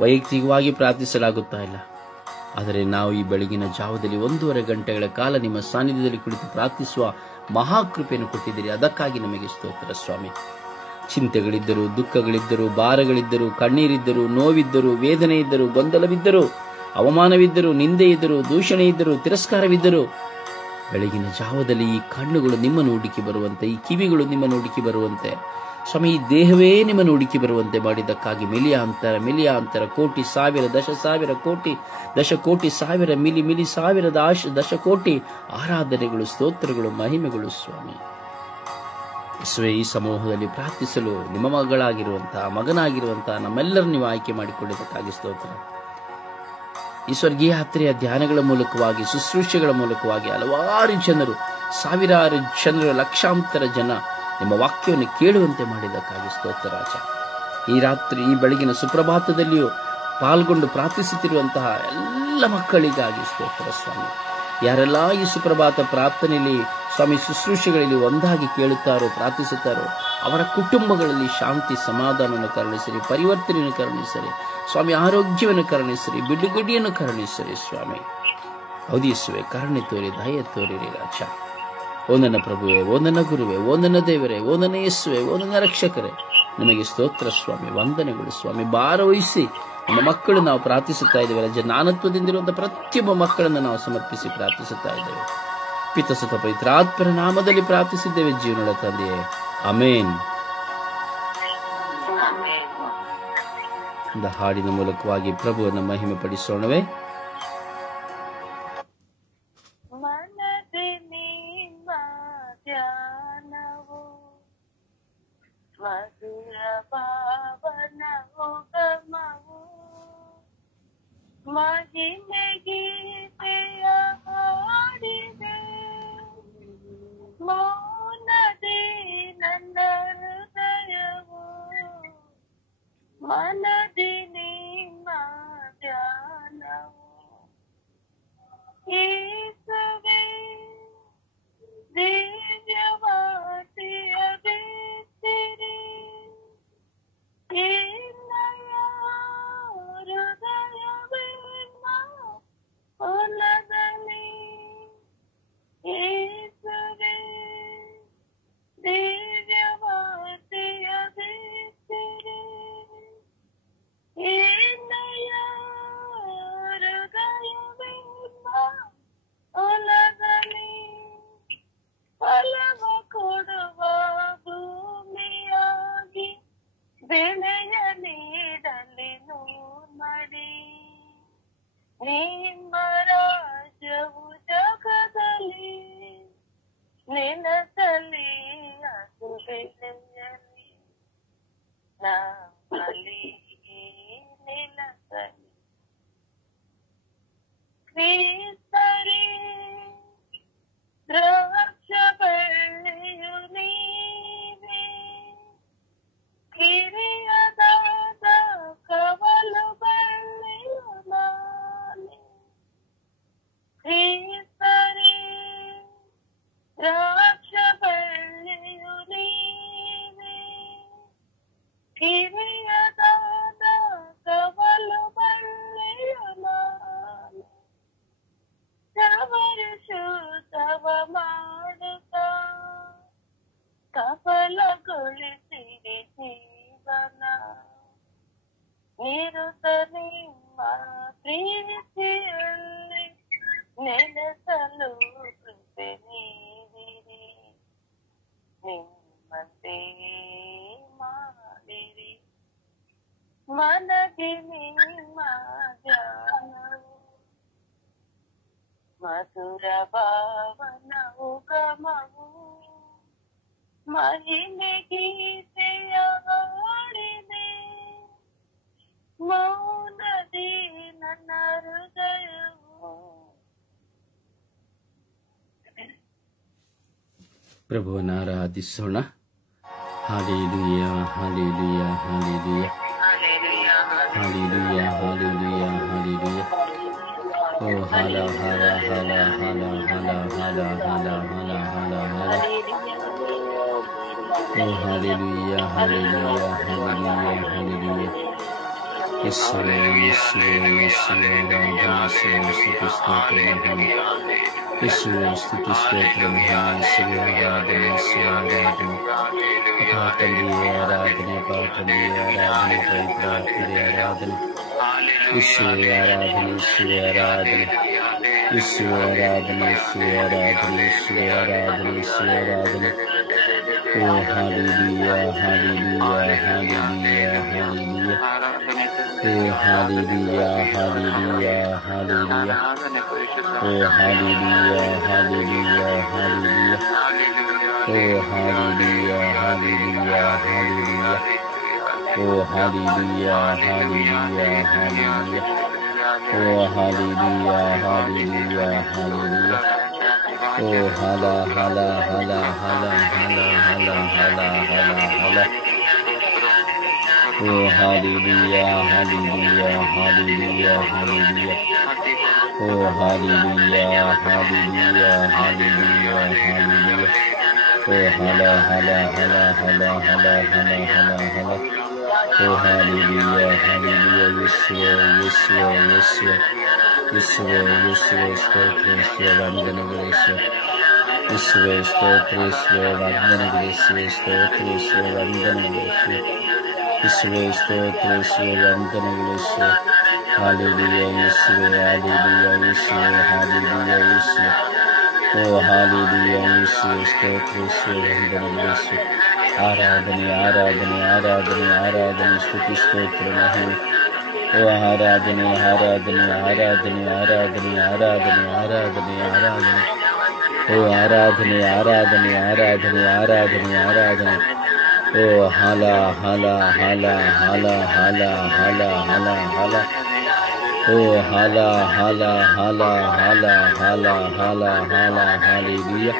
ವೈಯಕ್ತಿಕವಾಗಿ ಪ್ರಾರ್ಥಿಸಲಾಗುತ್ತಾ ಇಲ್ಲ. ಆದರೆ ನಾವು ಈ ಬೆಳಗಿನ ಜಾವದಲ್ಲಿ 1.5 ಗಂಟೆಗಳ ಕಾಲ ನಿಮ್ಮ ಸಾನ್ನಿಧ್ಯದಲ್ಲಿ ಕುಳಿತು ಪ್ರಾರ್ಥಿಸುವ ಮಹಾಕೃಪೆಯನ್ನು ಕೊಟ್ಟಿದ್ದೀರಿ. ಅದಕ್ಕಾಗಿ ನಮಗೆ ಸ್ತೋತ್ರ ಸ್ವಾಮಿ. ಚಿಂತೆಗಳಿದ್ದರು, ದುಃಖಗಳಿದ್ದರು, ಭಾರಗಳಿದ್ದರು, ಕಣ್ಣೀರಿದ್ದರು, ನೋವಿದ್ದರು, ವೇದನೆ ಇದ್ದರು, ಗೊಂದಲವಿದ್ದರು, ಅವಮಾನವಿದ್ದರು, ನಿಂದೆ ಇದ್ದರು, ದೂಷಣೆ ಇದ್ದರು, ತಿರಸ್ಕಾರವಿದ್ದರು, ಬೆಳಗಿನ ಜಾವದಲ್ಲಿ ಈ ಕಣ್ಣುಗಳು ನಿಮ್ಮನ್ನು ಹುಡುಕಿ ಬರುವಂತೆ, ಈ ಕಿವಿಗಳು ನಿಮ್ಮನ್ನು ಹುಡುಕಿ ಬರುವಂತೆ ಸ್ವಾಮಿ, ಈ ದೇಹವೇ ನಿಮ್ಮನ್ನು ಹುಡುಕಿ ಬರುವಂತೆ ಮಾಡಿದ್ದಕ್ಕಾಗಿ ಮಿಲಿಯಾಂತರ ಕೋಟಿ ಸಾವಿರ ದಶಕೋಟಿ ಸಾವಿರ ಮಿಲಿ ಸಾವಿರದ ದಶಕೋಟಿ ಆರಾಧನೆಗಳು, ಸ್ತೋತ್ರಗಳು, ಮಹಿಮೆಗಳು ಸ್ವಾಮಿ. ಯೇಸುವೆ, ಈ ಸಮೂಹದಲ್ಲಿ ಪ್ರಾರ್ಥಿಸಲು ನಿಮ್ಮ ಮಗನಾಗಿರುವಂತಹ ನಮ್ಮೆಲ್ಲರನ್ನು ನೀವು ಆಯ್ಕೆ ಮಾಡಿಕೊಂಡಿದ್ದಕ್ಕಾಗಿ ಸ್ತೋತ್ರ. ಈ ಸ್ವರ್ಗೀಯ ಯಾತ್ರೆಯ ಧ್ಯಾನಗಳ ಮೂಲಕವಾಗಿ, ಶುಶ್ರೂಷೆಗಳ ಮೂಲಕವಾಗಿ ಹಲವಾರು ಜನರು, ಸಾವಿರಾರು ಜನರು, ಲಕ್ಷಾಂತರ ಜನ ನಿಮ್ಮ ವಾಕ್ಯವನ್ನು ಕೇಳುವಂತೆ ಮಾಡಿದ್ದಕ್ಕಾಗಿ ಸ್ತೋತ್ರ ರಾಜ. ಈ ರಾತ್ರಿ, ಈ ಬೆಳಗಿನ ಸುಪ್ರಭಾತದಲ್ಲಿಯೂ ಪಾಲ್ಗೊಂಡು ಪ್ರಾರ್ಥಿಸುತ್ತಿರುವಂತಹ ಎಲ್ಲ ಮಕ್ಕಳಿಗಾಗಿ ಸ್ತೋತ್ರ ಸ್ವಾಮಿ. ಯಾರೆಲ್ಲ ಈ ಸುಪ್ರಭಾತ ಪ್ರಾರ್ಥನೆಯಲ್ಲಿ ಸ್ವಾಮಿ ಶುಶ್ರೂಷೆಗಳಲ್ಲಿ ಒಂದಾಗಿ ಕೇಳುತ್ತಾರೋ, ಪ್ರಾರ್ಥಿಸುತ್ತಾರೋ, ಅವರ ಕುಟುಂಬಗಳಲ್ಲಿ ಶಾಂತಿ ಸಮಾಧಾನವನ್ನು ಕರುಣಿಸಿರಿ, ಪರಿವರ್ತನೆಯನ್ನು ಕರುಣಿಸಿರಿ ಸ್ವಾಮಿ, ಆರೋಗ್ಯವನ್ನು ಕರುಣಿಸಿರಿ, ಬಿಡುಗಡೆಯನ್ನು ಕರುಣಿಸಿರಿ ಸ್ವಾಮಿ. ಹೌದಿಸುವೆ, ಕರುಣೆ ತೋರಿ, ದಯೆ ತೋರಿರಿ ರಾಜ. ಓ ನನ್ನ ಪ್ರಭುವೆ, ಓ ನನ್ನ ಗುರುವೆ, ಓ ನನ್ನ ದೇವರೇ, ಓ ನನ್ನ ಯೇಸುವೆ, ಓ ನನ್ನ ರಕ್ಷಕರೇ, ನಿಮಗೆ ಸ್ತೋತ್ರ ಸ್ವಾಮಿ. ವಂದನೆಗಳು ಸ್ವಾಮಿ. ಭಾರವಹಿಸಿ ನಮ್ಮ ಮಕ್ಕಳು ನಾವು ಪ್ರಾರ್ಥಿಸುತ್ತಾ ಇದ್ದೇವೆ ರಾಜ. ನಾನತ್ವದಿಂದಿರುವಂತಹ ಪ್ರತಿಯೊಬ್ಬ ಮಕ್ಕಳನ್ನು ನಾವು ಸಮರ್ಪಿಸಿ ಪ್ರಾರ್ಥಿಸುತ್ತಾ ಇದ್ದೇವೆ. ಪಿತಸುತ ಪವಿತ್ರಾತ್ಮರ ನಾಮದಲ್ಲಿ ಪ್ರಾರ್ಥಿಸಿದ್ದೇವೆ ಜೀವನದ ತಂದೆಯೇ, ಆಮೇನ್. ಹಾಡಿನ ಮೂಲಕವಾಗಿ ಪ್ರಭುವನ್ನು ಮಹಿಮೆ ಪಡಿಸೋಣವೇ. ಮಧುರ ಪಾವನವು ಗಮವು ಮಹಿಮೆ ಗೀತೆಯ ಹಾಡಿದೆ, ಮೌನದಿ ನನ್ನ ಹೃದಯವು ಮನದಿ ನಿಮ್ಮ ಧ್ಯಾನವು. ಯೇಸುವೇ, ದಿವ್ಯವಾಸಿಯ ಬಿತ್ತಿರಿ, ಎನ್ನಯ ಹೃದಯವೆನ್ನ ಹೊಲದಲ್ಲಿ. ಯೇಸುವೇ, ದಿವ್ಯವಾಸಿಯ ಬಿತ್ತಿರಿ, ಎನ್ನಯ ಹೃದಯವೆನ್ನ ಹೊಲದಲ್ಲಿ. ಫಲವ ಕೊಡುವ ಭೂಮಿಯಾಗಿ ಬೆಳೆಯ ನೀಡಲಿ ನೋಡಿ, ನಿಮ್ಮ ರಾಜ್ಯವು ಜಗದಲ್ಲಿ ನೆಲಸಲಿ, ಅದು ಬೆಳೆಯಲಿ ನಮ್ಮಲ್ಲಿ ನೆಲಸಲಿ. ಕ್ರಿಸ್ತರೇ, ದ್ರಾಕ್ಷ ಬಳ್ಳಿಯು ನೀವೇ, ಕಿರಿಯದಾದ ಕವಲು ಬಳ್ಳಿಯು ನಾನೇ. ಕ್ರಿಸ್ತರೇ, ದ್ರಾಕ್ಷ ಬಳ್ಳಿಯು ನೀವೇ, ಕಿರಿಯದಾದ ಕವಲು ಬಳ್ಳಿಯು ನಾನೇ. ಶುದ್ಧವ ಮಾಡುತ್ತಾ ಸಫಲಗೊಳಿಸಿರಿ ಜೀವನ, ನಿರುತ ನಿಮ್ಮ ಪ್ರೀತಿಯಲ್ಲಿ ನೆಲೆಸಲು ಕೃಪೆ ನೀಡಿರಿ, ನಿಮ್ಮಂತೆ ಮಾಡಿರಿ, ಮನದಿ ನಿಮ್ಮ ಧ್ಯಾನವು ಮಧುರ ಭಾವನವು ಗಮವು ಮಹಿಮೆ ಗೀತೆಯ ಹಾಡಿದೆ, ಮೌನದಿ ನನ್ನ ಹೃದಯವು. ಪ್ರಭುವನ್ನು ಆರಾಧಿಸೋಣ. Hallelujah, hallelujah, hallelujah, hallelujah, hallelujah, hallelujah. ಓ ಹಾಲ ಹಾಲ ಹಾಲ ಹಾಲ ಹಾಲ ಹಾಲ ಹಾಲ ಹಾಲ ಹಾಲ ಹಾಲ. ಓ ಹಾಲೆಲೂಯ, ಹಾಲೆಲೂಯ, ಹಾಲೆಲೂಯ, ಹಾಲೆಲೂಯ. ಯೇಸುವೇ, ಯೇಸುವೇ, ಯೇಸುವೇ, ಆರಾಧನೆ, ಸ್ತುತಿ, ಸ್ತೋತ್ರ, ಮಹಿಮೆ. ಯೇಸುವೇ, ಸ್ತುತಿ, ಸ್ತೋತ್ರ, ಮಹಿಮೆ. ಯೇಸುವೇ, ಆರಾಧನೆ, ಯೇಸುವೇ, ಆರಾಧನೆ. ಅಪಾ ತಂದೆಯೇ ಆರಾಧನೆ, ಅಪಾ ತಂದೆಯೇ ಆರಾಧನೆ, ಪವಿತ್ರ ಆತ್ಮರೇ ಆರಾಧನೆ. ಯೇಸುವೇ ಆರಾಧನೆ, ಯೇಸುವೇ ಆರಾಧನೆ, ಯೇಸುವೇ ಆರಾಧನೆ, ಯೇಸುವೇ ಆರಾಧನೆ, ಯೇಸುವೇ ಆರಾಧನೆ, ಯೇಸುವೇ ಆರಾಧನೆ. ಓ ಹಾಲೆಲೂಯ, ಹಾಲೆಲೂಯ, ಹಾಲೆಲೂಯ, ಹಾಲೆಲೂಯ. ಓ ಹಾಲೆಲೂಯ, ಹಾಲೆಲೂಯ, ಹಾಲೆಲೂಯ. ಓ ಹಾಲೆಲೂಯ, ಹಾಲೆಲೂಯ, ಹಾಲೆಲೂಯ. ಓ ಹಾಲೆಲೂಯ, ಹಾಲೆಲೂಯ, ಹಾಲೆಲೂಯ. ಓ ಹಾಲೆಲೂಯ, ಹಾಲೆಲೂಯ, ಹಾಲೆಲೂಯ. ಓ ಹಾಲೆಲೂಯ, ಹಾಲೆಲೂಯ, ಹಾಲೆಲೂಯ. ಓ ಹಲ ಹಲ ಹಲ ಹಲ ಹಲ ಹಲ ಹಲ ಹಲ ಹಲ. ಓ ಹಾಲೆಲೂಯ, ಹಾಲೆಲೂಯ, ಹಾಲೆಲೂಯ, ಹಾಲೆಲೂಯ. ಓ ಹಾಲೆಲೂಯ, ಹಾಲೆಲೂಯ, ಹಾಲೆಲೂಯ, ಹಾಲೆಲೂಯ. ಓ ಹಲ ಹಲ ಹಲ ಹಲ ಹಲ ಹಲ ಹಲ ಹಲ. ಓ ಹಾಲೆಲೂಯ, ಹಾಲೆಲೂಯ. ಯೇಸುವೇ, ಯೇಸುವೇ, ಯೇಸುವೇ, ಯೇಸುವೇ, ಯೇಸುವೇ, ಸ್ತೋತ್ರ, ಯೇಸುವೇ, ವಂದನೆಗಳು ಯೇಸುವೇ. ಯೇಸುವೇ, ಸ್ತೋತ್ರ, ಯೇಸುವೇ, ವಂದನೆಗಳು ಯೇಸುವೇ, ಸ್ತೋತ್ರ, ಯೇಸುವೇ, ವಂದನೆಗಳು ಯೇಸುವೇ. ಯೇಸುವೇ, ಸ್ತೋತ್ರ, ಯೇಸುವೇ, ವಂದನೆಗಳು ಯೇಸುವೇ. ಹಾಲೆಲೂಯ, ಯೇಸುವೇ, ಹಾಲೆಲೂಯ, ಯೇಸುವೇ, ಹಾಲೆಲೂಯ, ಯೇಸುವೇ. ಓ ಹಾಲೆಲೂಯ, ಯೇಸುವೇ, ಸ್ತೋತ್ರ, ಯೇಸುವೇ, ವಂದನೆಗಳು ಯೇಸುವೇ. ಆರಾಧನೆ, ಆರಾಧನೆ, ಆರಾಧನೆ, ಆರಾಧನೆ, ಸ್ತುತಿ, ಸ್ತೋತ್ರ, ಮಹಿಮೆ. ಓ ಆರಾಧನೆ, ಆರಾಧನೆ, ಆರಾಧನೆ, ಆರಾಧನೆ, ಆರಾಧನೆ, ಆರಾಧನೆ, ಆರಾಧನೆ. ಓ ಆರಾಧನೆ, ಆರಾಧನೆ, ಆರಾಧನೆ, ಆರಾಧನೆ, ಆರಾಧನೆ. ಓ ಹಲ ಹಲ ಹಲ ಹಲ ಹಲ ಹಲ ಹಲ ಹಲ. ಓ ಹಲ ಹಲ ಹಲ ಹಲ ಹಲ ಹಲ ಹಲ. ಹಾಲೆಲೂಯ.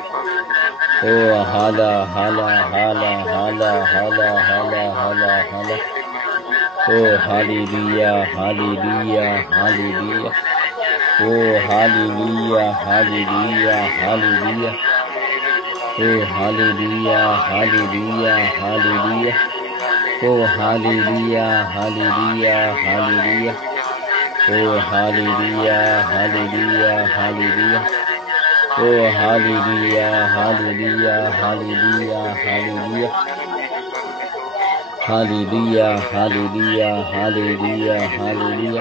ಓ ಹಲ ಹಲ ಹಲ ಹಲ ಹಲ ಹಲ ಹಲ ಹಲ. ಓ ಹಾಲೆಲೂಯ, ಹಾಲೆಲೂಯ, ಹಾಲೆಲೂಯ. ಓ ಹಾಲೆಲೂಯ, ಹಾಲೆಲೂಯ, ಹಾಲೆಲೂಯ. ಓ ಹಾಲೆಲೂಯ, ಹಾಲೆಲೂಯ, ಹಾಲೆಲೂಯ. ಓ ಹಾಲೆಲೂಯ, ಹಾಲೆಲೂಯ, ಹಾಲೆಲೂಯ. ಓ ಹಾಲೆಲೂಯ, ಹಾಲೆಲೂಯ, ಹಾಲೆಲೂಯ. ಓ hallelujah, hallelujah, hallelujah, hallelujah. Hallelujah, hallelujah, hallelujah, hallelujah.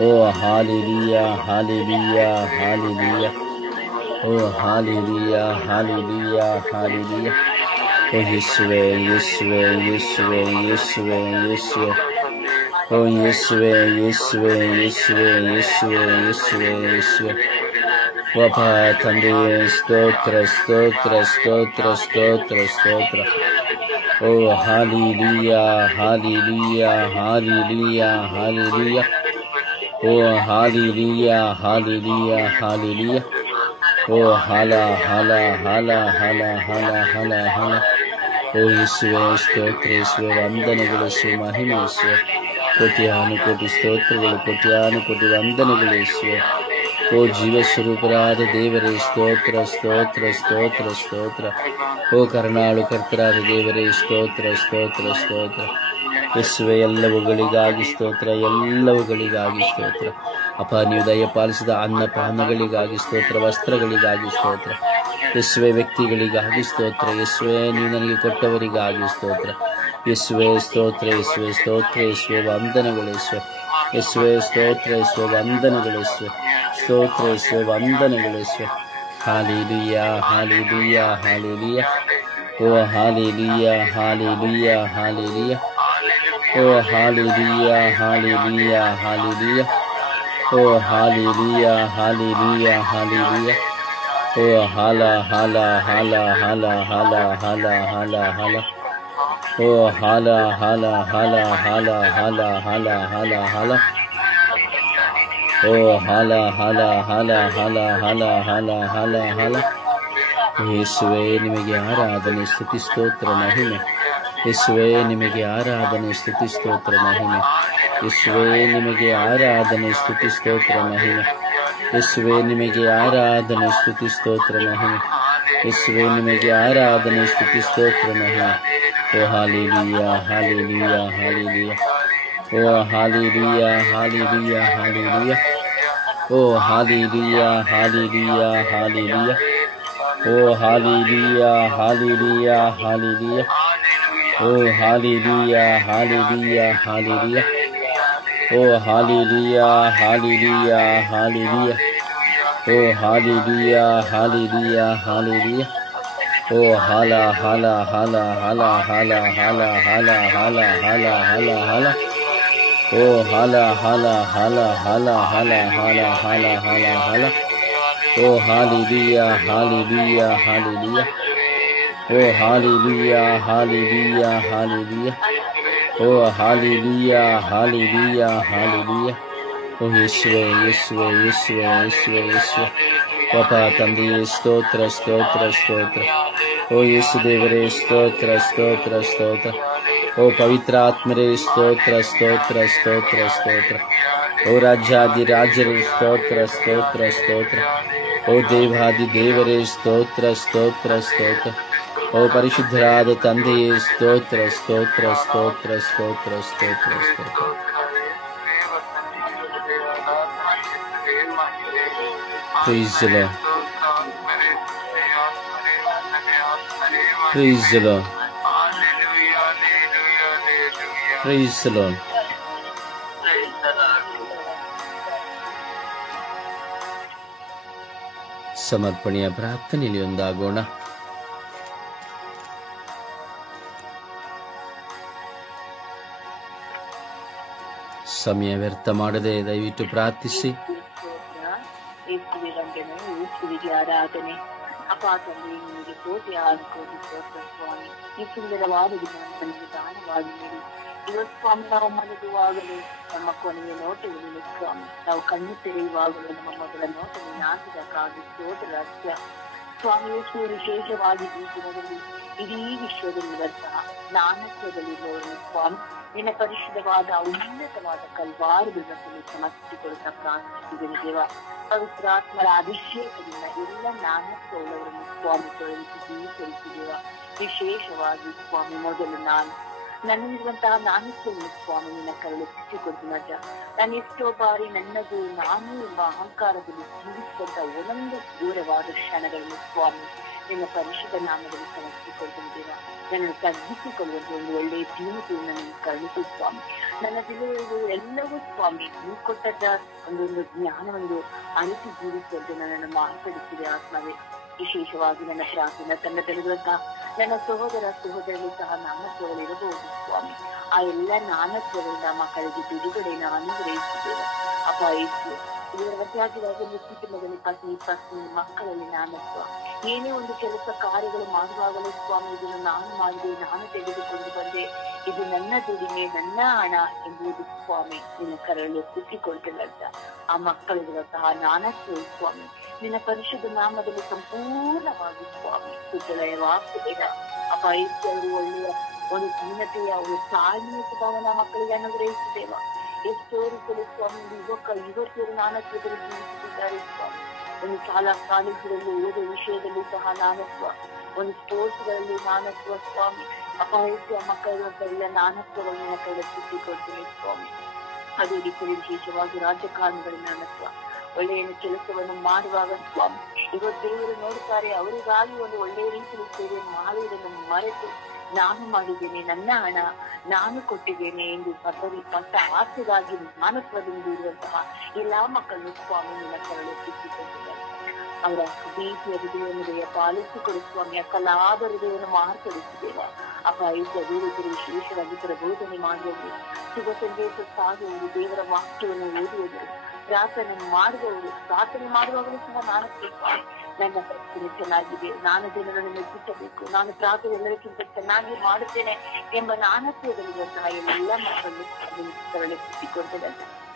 ಓ ಹಾಲೆಲೂಯ, ಹಾಲೆಲೂಯ, ಹಾಲೆಲೂಯ. ಓ ಹಾಲೆಲೂಯ, ಹಾಲೆಲೂಯ, ಹಾಲೆಲೂಯ. ಓ ಯೇಸುವೇ, ಯೇಸುವೇ, ಯೇಸುವೇ, ಯೇಸುವೇ, ಯೇಸುವೇ. ಓ ಯೇಸುವೇ, ಯೇಸುವೇ, ಯೇಸುವೇ, ಯೇಸುವೇ, ಯೇಸುವೇ, ಯೇಸುವೇ. ಒಬ್ಬ ತಂದೆಯೇ ಸ್ತೋತ್ರ, ಸ್ತೋತ್ರ, ಸ್ತೋತ್ರ, ಸ್ತೋತ್ರ, ಸ್ತೋತ್ರ. ಓ ಹಾಲೆಲೂಯ, ಹಾಲೆಲೂಯ, ಹಾಲೆಲೂಯ, ಹಾಲೆಲೂಯ. ಓ ಹಾಲೆಲೂಯ, ಹಾಲೆಲೂಯ, ಹಾಲೆಲೂಯ. ಓ ಹಲ ಹಲ ಹಲ ಹಲ ಹಲ ಹಲ ಹಲ. ಓ ಯೇಸುವೇ, ಸ್ತೋತ್ರ, ಯೇಸುವೇ, ವಂದನೆಗಳು ಯೇಸುವೇ, ಮಹಿಮೆ ಯೇಸುವೇ. ಕೋಟ್ಯಾನುಕೋಟಿ ಸ್ತೋತ್ರಗಳು, ಕೋಟ್ಯಾನುಕೋಟಿ ವಂದನೆಗಳು ಯೇಸುವೇ. ಓ ಜೀವಸ್ವರೂಪರಾದ ದೇವರೇ ಸ್ತೋತ್ರ, ಸ್ತೋತ್ರ, ಸ್ತೋತ್ರ, ಸ್ತೋತ್ರ. ಓ ಕರುಣಾಳು ಕರ್ತರಾದ ದೇವರೇ ಸ್ತೋತ್ರ, ಸ್ತೋತ್ರ, ಸ್ತೋತ್ರ. ಯೇಸುವೇ, ಎಲ್ಲವುಗಳಿಗಾಗಿ ಸ್ತೋತ್ರ, ಎಲ್ಲವುಗಳಿಗಾಗಿ ಸ್ತೋತ್ರ. ಅಪ್ಪ, ನೀವು ದಯಪಾಲಿಸಿದ ಅನ್ನಪಾನಗಳಿಗಾಗಿ ಸ್ತೋತ್ರ, ವಸ್ತ್ರಗಳಿಗಾಗಿ ಸ್ತೋತ್ರ. ಯೇಸುವೇ, ವ್ಯಕ್ತಿಗಳಿಗಾಗಿ ಸ್ತೋತ್ರ. ಯೇಸುವೇ, ನೀವು ನನಗೆ ಕೊಟ್ಟವರಿಗಾಗಿ ಸ್ತೋತ್ರ. ಯೇಸುವೇ, ಸ್ತೋತ್ರ, ಯೇಸುವೇ, ಸ್ತೋತ್ರ, ಯೇಸುವೇ, ವಂದನೆಗಳು ಯೇಸುವೇ. ಯೇಸುವೇ, ಸ್ತೋತ್ರ, ಯೇಸುವೇ, ವಂದನೆಗಳು ಯೇಸುವೇ. ಸ್ತೋತ್ರ, ಯೇಸುವೇ, ವಂದನೆಗಳು ಯೇಸುವೇ. Hallelujah, hallelujah, hallelujah. ಓ ಹಾಲೆಲೂಯ, ಹಾಲೆಲೂಯ, ಹಾಲೆಲೂಯ. ಓ ಹಾಲೆಲೂಯ, ಹಾಲೆಲೂಯ, ಹಾಲೆಲೂಯ. ಓ ಹಾಲೆಲೂಯ, ಹಾಲೆಲೂಯ, ಹಾಲೆಲೂಯ. ಓ ಹಲ ಹಲ ಹಲ ಹಲ ಹಲ ಹಲ ಹಲ ಹಲ. ಓ ಹಲ ಹಲ ಹಲ ಹಲ ಹಲ ಹಲ ಹಲ ಹಲ. ಓ ಹಲ ಹಲ ಹಲ ಹಲ ಹಲ ಹಲ ಹಲ ಹಲ. ಯೇಸುವೆ ನಿಮಗೆ ಆರಾಧನೆ ಸ್ತುತಿ ಸ್ತೋತ್ರ ಮಹಿಮೆ. ಯೇಸುವೆ ನಿಮಗೆ ಆರಾಧನೆ ಸ್ತುತಿ ಸ್ತೋತ್ರ ಮಹಿಮೆ. ಯೇಸುವೆ ನಿಮಗೆ ಆರಾಧನೆ ಸ್ತುತಿ ಸ್ತೋತ್ರ ಮಹಿಮೆ. ಯೇಸುವೆ ನಿಮಗೆ ಆರಾಧನೆ ಸ್ತುತಿ ಸ್ತೋತ್ರ ಮಹಿಮೆ. ಯೇಸುವೆ ನಿಮಗೆ ಆರಾಧನೆ ಸ್ತುತಿ ಸ್ತೋತ್ರ ಮಹಿಮೆ. ಓ ಹಾಲೆಲೂಯಾ ಹಾಲೆಲೂಯಾ ಹಾಲೆಲೂಯಾ. ಓ ಹಾಲೆಲೂಯಾ ಹಾಲೆಲೂಯಾ ಹಾಲೆಲೂಯಾ. ಓ ಹಾಲೆಲೂಯಾ ಹಾಲೆಲೂಯಾ ಹಾಲೆಲೂಯಾ. ಓ ಹಾಲೆಲೂಯಾ ಹಾಲೆಲೂಯಾ ಹಾಲೆಲೂಯಾ. ಓ ಹಾಲೆಲೂಯಾ ಹಾಲೆಲೂಯಾ ಹಾಲೆಲೂಯಾ. ಓ ಹಾಲೆಲೂಯಾ ಹಾಲೆಲೂಯಾ ಹಾಲೆಲೂಯಾ. ಓ ಹಾಲೆಲೂಯಾ ಹಾಲೆಲೂಯಾ ಹಾಲೆಲೂಯಾ. ಓ ಹಾಲ ಹಾಲ ಹಾಲ ಹಾಲ ಹಾಲ ಹಾಲ ಹಾಲ ಹಾಲ ಹಾಲ ಹಾಲ ಹಾಲ. ಓ ಹಾಲ ಹಾಲ ಹಾಲ ಹಾಲ ಹಾಲ ಹಾಲ ಹಾಲ ಹಾಲ ಹಾಲ. ಓ ಹಾಲೆಲೂಯಾ ಹಾಲೆಲೂಯಾ ಹಾಲೆಲೂಯಾ. ಓ ಹಾಲೆಲೂಯಾ ಹಾಲೆಲೂಯಾ ಹಾಲೆಲೂಯಾ. ಓ ಹಾಲೆಲೂಯಾ ಹಾಲೆಲೂಯಾ ಹಾಲೆಲೂಯಾ. ಓ ಯೇಸುವೆ ಯೇಸುವೆ ಯೇಸುವೆ ಯೇಸುವೆ ಯೇಸುವೆ. ಪಾಪ ತಂದೆಯೇ ಸ್ತೋತ್ರ ಸ್ತೋತ್ರ ಸ್ತೋತ್ರ. ಓ ಯೇಸು ದೇವರೇ ಸ್ತೋತ್ರ ಸ್ತೋತ್ರ ಸ್ತೋತ್ರ. ಓ ಪವಿತ್ರಾತ್ಮರೇ ಸ್ತೋತ್ರ ಸ್ತೋತ್ರ ಸ್ತೋತ್ರ ಸ್ತೋತ್ರ. ಓ ರಾಜ್ಯಾಧಿರಾಜರೇ ಸ್ತೋತ್ರ ಸ್ತೋತ್ರ ಸ್ತೋತ್ರ. ಓ ದೇವಾದಿ ದೇವರೇ ಸ್ತೋತ್ರ ಸ್ತೋತ್ರ ಸ್ತೋತ್ರ. ಓ ಪರಿಶುದ್ಧರಾದ ತಂದೆಯೇ ಸ್ತೋತ್ರ ಸ್ತೋತ್ರ ಸ್ತೋತ್ರ ಸ್ತೋತ್ರ ಸ್ತೋತ್ರ ಸ್ತೋತ್ರ. Praise the Lord. Praise the Lord. Praise the Lord. ಸಮರ್ಪಣೆಯ ಪ್ರಾರ್ಥನೆಯಲ್ಲಿ ಒಂದಾಗೋಣ. ಸಮಯ ವ್ಯರ್ಥ ಮಾಡದೆ ದಯವಿಟ್ಟು ಪ್ರಾರ್ಥಿಸಿ. ಯೇಸುವಿಗೆ ವಂದನೆ, ಯೇಸುವಿಗೆ ಆರಾಧನೆ. ಅಪ್ಪ ತಂದೆ ನಿಮಗೆ ಕೋಟಿ ಆದುಕೋಟಿ ಸ್ತೋತ್ರ ಸ್ವಾಮಿ. ಈ ಸುಂದರವಾದ ದಿನ ನಮಗೆ ದಾನವಾಗಿ ನೀಡಿ ಇವತ್ತು ಸ್ವಾಮಿ ನಾವು ಮಲಗುವಾಗಲೂ ನಮ್ಮ ಕೊನೆಯ ನೋಟವನ್ನು ಸ್ವಾಮಿ, ನಾವು ಕಣ್ಣು ತೆರೆಯುವಾಗಲೂ ನಮ್ಮ ಮಗಳ ನೋಟವನ್ನು ಹಾಕಿದಕ್ಕಾಗಿ ಸ್ತೋತ್ರ ರಹಸ್ಯ ಸ್ವಾಮಿ. ಯೇಸು ವಿಶೇಷವಾಗಿ ಈ ದಿನದಲ್ಲಿ ಇಡೀ ವಿಶ್ವದಲ್ಲಿ ಇರುವಂತಹ ನಾನತ್ವದಲ್ಲಿರುವವರು ಸ್ವಾಮಿ ನಿನ್ನ ಪರಿಶುದ್ಧವಾದ ಉನ್ನತವಾದ ಕಲ್ವಾರದಲ್ಲಿ ಸಮರ್ಪಿಸಿಕೊಳ್ಳುತ್ತಾ ಪ್ರಾರ್ಥಿಸಿದ್ದೇನೆ ದೇವ. ಪವಿತ್ರಾತ್ಮರ ಅಭಿಷೇಕದಿಂದ ಎಲ್ಲ ನಾನತ್ವಗಳನ್ನು ಸ್ವಾಮಿ ತೊಳೆಸಿ ಸ್ವೀಕರಿಸಿದೇವ. ವಿಶೇಷವಾಗಿ ಸ್ವಾಮಿ ಮೊದಲು ನನ್ನಲ್ಲಿರುವಂತಹ ನಾನತ್ವವನ್ನು ಸ್ವಾಮಿ ನಿನ್ನ ಕರಳು ಸಿಕ್ಕಿಕೊಡ್ತೀನಜ್ಜ. ನಾನು ಎಷ್ಟೋ ಬಾರಿ ನನ್ನದು ನಾನು ಎಂಬ ಅಹಂಕಾರದಲ್ಲಿ ಜೀವಿಸಿದಂತ ಒಂದೊಂದು ದೂರವಾದ ಕ್ಷಣಗಳನ್ನು ಸ್ವಾಮಿ ನಿನ್ನ ಪರಿಶುದ್ಧ ನಾಮದಲ್ಲಿ ಸಮರ್ಪಿಸಿಕೊಳ್ತಿದ್ದೇವ. ನನ್ನನ್ನು ತಗ್ಗಿಸಿಕೊಳ್ಳುವಂತ ಒಂದು ಒಳ್ಳೆಯ ಜೀವಿತವನ್ನು ನೀನು ಕರುಣಿಸು ಸ್ವಾಮಿ. ನನ್ನ ತಿಳಿಯುವುದು ಎಲ್ಲವೂ ಸ್ವಾಮಿ ನೀವು ಕೊಟ್ಟದ್ದ ಒಂದೊಂದು ಜ್ಞಾನವೊಂದು ಅರಿತು ಜೀವಿಸುವಂತೆ ನನ್ನನ್ನು ಮಾರ್ಪಡಿಸಿದೆ ಆತ್ಮವೇ. ವಿಶೇಷವಾಗಿ ನನ್ನ ಪ್ರಾರ್ಥನಾ ತಂಡದಲ್ಲಿರುವಂತಹ ನನ್ನ ಸಹೋದರ ಸಹೋದರರು ಸಹ ನಾನತ್ವಗಳಿರಬಹುದು ಸ್ವಾಮಿ. ಆ ಎಲ್ಲ ನಾನತ್ವಗಳಿಂದ ಮಕ್ಕಳಿಗೆ ಬಿಡುಗಡೆಯನ್ನು ಅನುಗ್ರಹಿಸಿದ್ದೇವೆ ಅಪ್ಪ. ಇವರ ವೃದ್ಧಾಗಿರಾಗಿ ಕುಟುಂಬದಲ್ಲಿ ಪತ್ನಿ ಮಕ್ಕಳಲ್ಲಿ ನಾನತ್ವ, ಏನೇ ಒಂದು ಕೆಲಸ ಕಾರ್ಯಗಳು ಮಾಡುವಾಗಲೂ ಸ್ವಾಮಿ ಇದನ್ನು ನಾನು ಮಾಡಿದೆ, ನಾನು ತೆಗೆದುಕೊಂಡು ಬಂದೆ, ಇದು ನನ್ನ ದುಡಿಮೆ, ನನ್ನ ಹಣ ಎಂಬುದು ಸ್ವಾಮಿ ನಿನ್ನ ಕರಳು ಕುಟ್ಟಿಕೊಳ್ತಿಲ್ಲಂತ ಆ ಮಕ್ಕಳಿರುವಂತಹ ನಾನತ್ವ ಸ್ವಾಮಿ ನಿನ್ನ ಪರಿಶುದ್ಧ ನಾಮದಲ್ಲಿ ಸಂಪೂರ್ಣವಾಗಿ ಸ್ವಾಮಿ ಸುತ್ತಲಯವಾಗ್ತಿದೆ ಅಪ್ಪ. ಅವರು ಒಳ್ಳೆಯ ಒಂದು ದೀನತೆಯ ಒಂದು ತಾಳ್ಮೆಯ ಸ್ವಭಾವನ ಮಕ್ಕಳಿಗೆ ಅನುಗ್ರಹಿಸಿದ್ದೇವ. ಎಷ್ಟೋ ರೀತಿಯಲ್ಲಿ ಸ್ವಾಮಿ ಯುವತಿಯರು ನಾನತ್ವದಲ್ಲಿ ಜೀವಿಸುತ್ತಿದ್ದಾರೆ ಸ್ವಾಮಿ. ಒಂದು ಶಾಲಾ ಕಾಲೇಜುಗಳಲ್ಲಿ ಓದುವ ವಿಷಯದಲ್ಲೂ ಸಹ ನಾನತ್ವ, ಒಂದು ಸ್ಪೋರ್ಟ್ಸ್ಗಳಲ್ಲಿ ನಾನತ್ವ ಸ್ವಾಮಿ. ಅಪಾಯಸ್ಯ ಮಕ್ಕಳಿರುವಂತಹ ಎಲ್ಲ ನಾನತ್ವಗಳನ್ನು ಮಕ್ಕಳ ಸಿಕ್ಕಿಕೊಡ್ತೀನಿ ಸ್ವಾಮಿ. ಅದೇ ರೀತಿಯಲ್ಲಿ ವಿಶೇಷವಾಗಿ ರಾಜಕಾರಣಿಗಳ ನಾನತ್ವ, ಒಳ್ಳೆಯ ಕೆಲಸವನ್ನು ಮಾಡುವಾಗ ಸ್ವಾಮಿ ಇವತ್ತು ದೇವರು ನೋಡುತ್ತಾರೆ, ಅವರಿಗಾಗಿ ಒಂದು ಒಳ್ಳೆಯ ರೀತಿಯಲ್ಲಿ ಸೇವೆಯನ್ನು ಮಾಡುವುದನ್ನು ಮರೆತು ನಾನು ಮಾಡಿದ್ದೇನೆ, ನನ್ನ ಹಣ ನಾನು ಕೊಟ್ಟಿದ್ದೇನೆ ಎಂದು ಪಟ್ಟ ಆಸೆಗಾಗಿ ಮಾನತ್ವದಿಂದ ಇರುವಂತಹ ಎಲ್ಲಾ ಮಕ್ಕಳನ್ನು ಸ್ವಾಮಿ ನಿನ್ನ ಕರಳು ಸಿಕ್ಕಿಕೊಂಡಿದ್ದಾರೆ. ಅವರ ಪ್ರೀತಿಯ ಹೃದಯವನ್ನು ಪಾಲಿಸಿಕೊಡು ಸ್ವಾಮಿ. ಅಕ್ಕಲಾದ ಹೃದಯವನ್ನು ಮಾರ್ಪಡಿಸಿದ್ದೇವ ಅಪ್ಪ. ಅದೇ ರೀತಿ ವಿಶೇಷವಾಗಿ ಪ್ರಬೋಧನೆ ಮಾಡುವವರು, ಶುಭ ಸಂದೇಶ ಸಾಗುವುದು, ದೇವರ ವಾಕ್ಯವನ್ನು ಓದುವುದು, ಪ್ರಾರ್ಥನೆ ಮಾಡುವವರು, ಪ್ರಾರ್ಥನೆ ಮಾಡುವಾಗಲೂ ಸಹ ನಾನು ನನ್ನ ಪ್ರಾರ್ಥನೆ ಚೆನ್ನಾಗಿದೆ, ನಾನು ಜನರನ್ನು ಮೆಚ್ಚಿಸಬೇಕು, ನಾನು ಪ್ರಾರ್ಥನೆ ಎಲ್ಲರಿಗಿಂತ ಚೆನ್ನಾಗಿ ಮಾಡುತ್ತೇನೆ ಎಂಬ ನಾನತ್ವದಲ್ಲಿರುವಂತಹ ಎಲ್ಲ ಮಕ್ಕಳನ್ನು ಕರಳಿಸಿಕೊಳ್ತದೆ.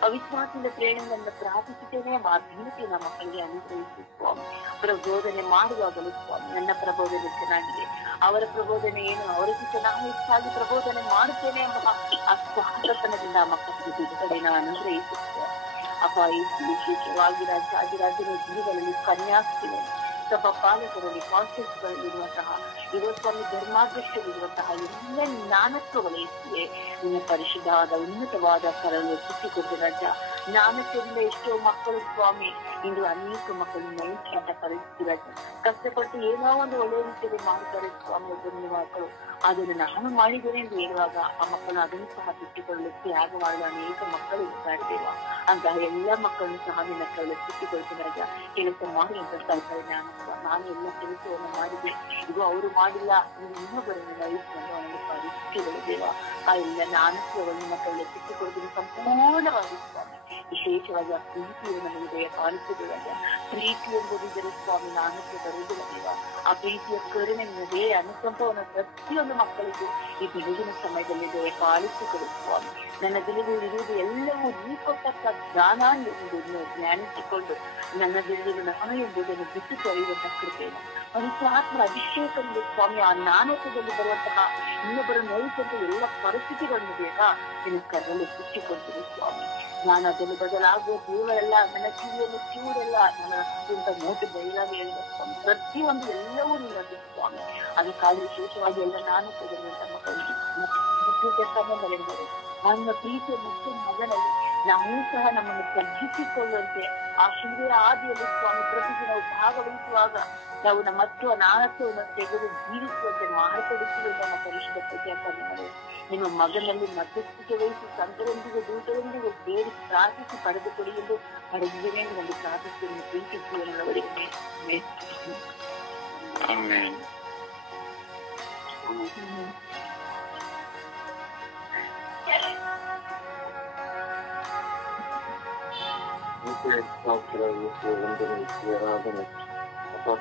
ಅವಿಶ್ವಾಸದ ಪ್ರೇರಣೆಯನ್ನು ಪ್ರಾರ್ಥಿಸುತ್ತೇನೆ. ಮಾಧ್ಯಮತೆಯ ಮಕ್ಕಳಿಗೆ ಅನುಗ್ರಹಿಸಿ ಸ್ವಾಮಿ. ಪ್ರಬೋಧನೆ ಮಾಡುವಾಗಲೂ ಸ್ವಾಮಿ ನನ್ನ ಪ್ರಬೋಧನೆ ಚೆನ್ನಾಗಿದೆ, ಅವರ ಪ್ರಬೋಧನೆ ಏನು, ಅವರಿಗಿಂತ ನಾನು ಹೆಚ್ಚಾಗಿ ಪ್ರಬೋಧನೆ ಮಾಡುತ್ತೇನೆ ಎಂಬ ಆ ಸ್ವಾತಂತ್ರ್ಯದಿಂದ ಮಕ್ಕಳಿಗೆ ಬಿಡುಗಡೆಯನ್ನು ಅನುಗ್ರಹಿಸುತ್ತೇವೆ. ಅಪ್ಪ, ಈ ವಿಶೇಷವಾಗಿ ರಾಜ್ಯರಾಜ್ಯದ ಜೀವಗಳಲ್ಲಿ ಕನ್ಯಾಸ್ತಿಗಳಲ್ಲಿ ಸಭಾ ಪಾಲಕರಲ್ಲಿ ಕಾನ್ಸೆಪ್ಟ್ಗಳಲ್ಲಿರುವಂತಹ ಸ್ವಾಮಿ ಧರ್ಮಾಧ್ಯಕ್ಷರಿರುವಂತಹ ಎಲ್ಲ ಜ್ಞಾನತ್ವಗಳು ಇವೆ. ನಿನ್ನ ಪರಿಶುದ್ಧವಾದ ಉನ್ನತವಾದ ಕರಳು ಸುತ್ತಿಕೊಟ್ಟು ರಾಜ. ಜ್ಞಾನತ್ವದಿಂದ ಎಷ್ಟೋ ಮಕ್ಕಳು ಸ್ವಾಮಿ ಇಂದು ಅನೇಕ ಮಕ್ಕಳು ನೈತಿಕ ಪರಿಸ್ಥಿತಿ ರಾಜ ಕಷ್ಟಪಟ್ಟು ಏನೋ ಒಂದು ಒಳ್ಳೆಯ ರೀತಿಯಲ್ಲಿ ಮಾಡ್ತಾರೆ ಸ್ವಾಮಿ. ಒಬ್ಬರು ಮಕ್ಕಳು ಅದನ್ನು ನಾನು ಮಾಡಿದ್ದೇನೆ ಎಂದು ಹೇಳುವಾಗ ಆ ಮಕ್ಕಳು ಅದನ್ನು ಸಹ ಸುತ್ತಿಕೊಳ್ಳಲು ತ್ಯಾಗ ಮಾಡಲು ಅನೇಕ ಮಕ್ಕಳು ಇದ್ದಾಡ್ತೇವ. ಅಂತಹ ಎಲ್ಲ ಮಕ್ಕಳನ್ನು ಸಹ ನಿನ್ನ ಕರಳು ಸುತ್ತಿಕೊಳ್ತೀನಿ ರಾಜ. ಕೆಲಸ ಮಾಡಿ ಅಂತ ಹೇಳ್ತಾರೆ. ನಾನು ಎಲ್ಲ ಕೆಲಸವನ್ನು ಮಾಡಿದೆ, ಇದು ಅವರು ಮಾಡಿಲ್ಲ, ನೀವು ಇನ್ನೊಬ್ಬರನ್ನು ನಯಿಸಿಕೊಂಡು ಅವನಿಗೆ ಪರಿಸ್ಥಿತಿಗಳು ದೇವ. ಆ ಎಲ್ಲ ನಾನತ್ವವನ್ನು ನಿಮ್ಮ ಕರಳು ಸುತ್ತಿಕೊಳ್ತೀನಿ ಸಂಪೂರ್ಣವಾಗಿ ಸ್ವಾಮಿ. ವಿಶೇಷವಾಗಿ ಆ ಪ್ರೀತಿಯನ್ನು ನಮಗೆ ದಯ ಪಾಲಿಸಿದಾಗ ಪ್ರೀತಿ ಎಂಬುದಿದ್ದರೆ ಸ್ವಾಮಿ ನಾನತ್ವ ಬರುವುದಿಲ್ಲ ದೇವ. ಆ ಪ್ರೀತಿಯ ಕರುಣೆ ನಿನ್ನದೇ ಅನುಕಂಪವನ್ನು ಪ್ರತಿಯೊಂದು ಮಕ್ಕಳಿಗೂ ಈ ಬೆಳಗಿನ ಸಮಯದಲ್ಲಿ ದಯ ಪಾಲಿಸಿಕೊಡು ಸ್ವಾಮಿ. ನನ್ನ ಬೆಳೆದು ಇರುವುದು ಎಲ್ಲವೂ ನೀ ಕೊಟ್ಟಕ್ಕ ಜ್ಞಾನ ಎಂಬುದನ್ನು ಜ್ಞಾನಿಸಿಕೊಂಡು ನನ್ನ ಬೆಳೆದು ನಾನು ಎಂಬುದನ್ನು ಬಿಟ್ಟು ತೊರೆಯುವಂತಹ ಕೃಪೆಯನ್ನು ಪವಿತ್ರಾತ್ಮರ ಅಭಿಷೇಕದಲ್ಲಿ ಸ್ವಾಮಿ ಆ ನಾನತ್ವದಲ್ಲಿ ಬರುವಂತಹ ಇನ್ನೊಬ್ಬರ ನೈಸಂತ ಎಲ್ಲ ಪರಿಸ್ಥಿತಿಗಳನ್ನು ಬೇಕಾ ನಿನ್ನ ಕರಲು ಸುತ್ತಿಕೊಳ್ತೀನಿ ಸ್ವಾಮಿ. ನಾನು ಅದನ್ನು ಬದಲಾಗುವ ದೇವರೆಲ್ಲ ನನ್ನ ಕಿವಿಯನ್ನು ಕಿವುಡೆಲ್ಲ ನನ್ನ ಅತ್ಯಂತ ಮೋಟು ಬಯಲಾಗಿ ಹೇಳಿದ ಸ್ವಾಮಿ. ಪ್ರತಿಯೊಂದು ಎಲ್ಲವೂ ನಿನ್ನದು ಸ್ವಾಮಿ. ಅದಕ್ಕಾಗಿ ವಿಶೇಷವಾಗಿ ಎಲ್ಲ ನಾನು ತಮ್ಮ ಸಂಬಂಧಗಳಿದ್ದಾರೆ. ನನ್ನ ಪ್ರೀತಿಯ ಮುಖ್ಯ ಮಗನಲ್ಲಿ ನಾವು ಸಹ ನಮ್ಮನ್ನು ತಗ್ಗಿಸಿಕೊಳ್ಳುವಂತೆ ಆ ಶಿಲ್ವೆಯ ಆದಿಯಲ್ಲಿ ಸ್ವಾಮಿ ಪ್ರತಿದಿನ ಭಾಗವಹಿಸುವಾಗ ನಾವು ನಮ್ಮ ನಾನತ್ವವನ್ನು ತೆಗೆದು ಜೀವಿಸುವಂತೆ ಮಾರ್ಪಡಿಸುವ ನಮ್ಮ ಪರಿಶುದ್ಧ ಪ್ರತ್ಯಾಪನೆ ನಿಮ್ಮ ಮಗನಲ್ಲಿ ಮಧ್ಯಸ್ಥಿಕೆ ವಹಿಸಿ ಸಂತರೊಂದಿಗೆ ದೂತರೊಂದಿಗೆ ಬೇರೆ ಪ್ರಾರ್ಥಿಸಿ ಪಡೆದುಕೊಡಿ ಎಂದು ಪಡೆದಿದ್ದೇನೆ ಎಂದು ಒಂದು ಪ್ರಾರ್ಥಿಸುವ ಪ್ರೀತಿ ಜೀವನದವರಿಗೆ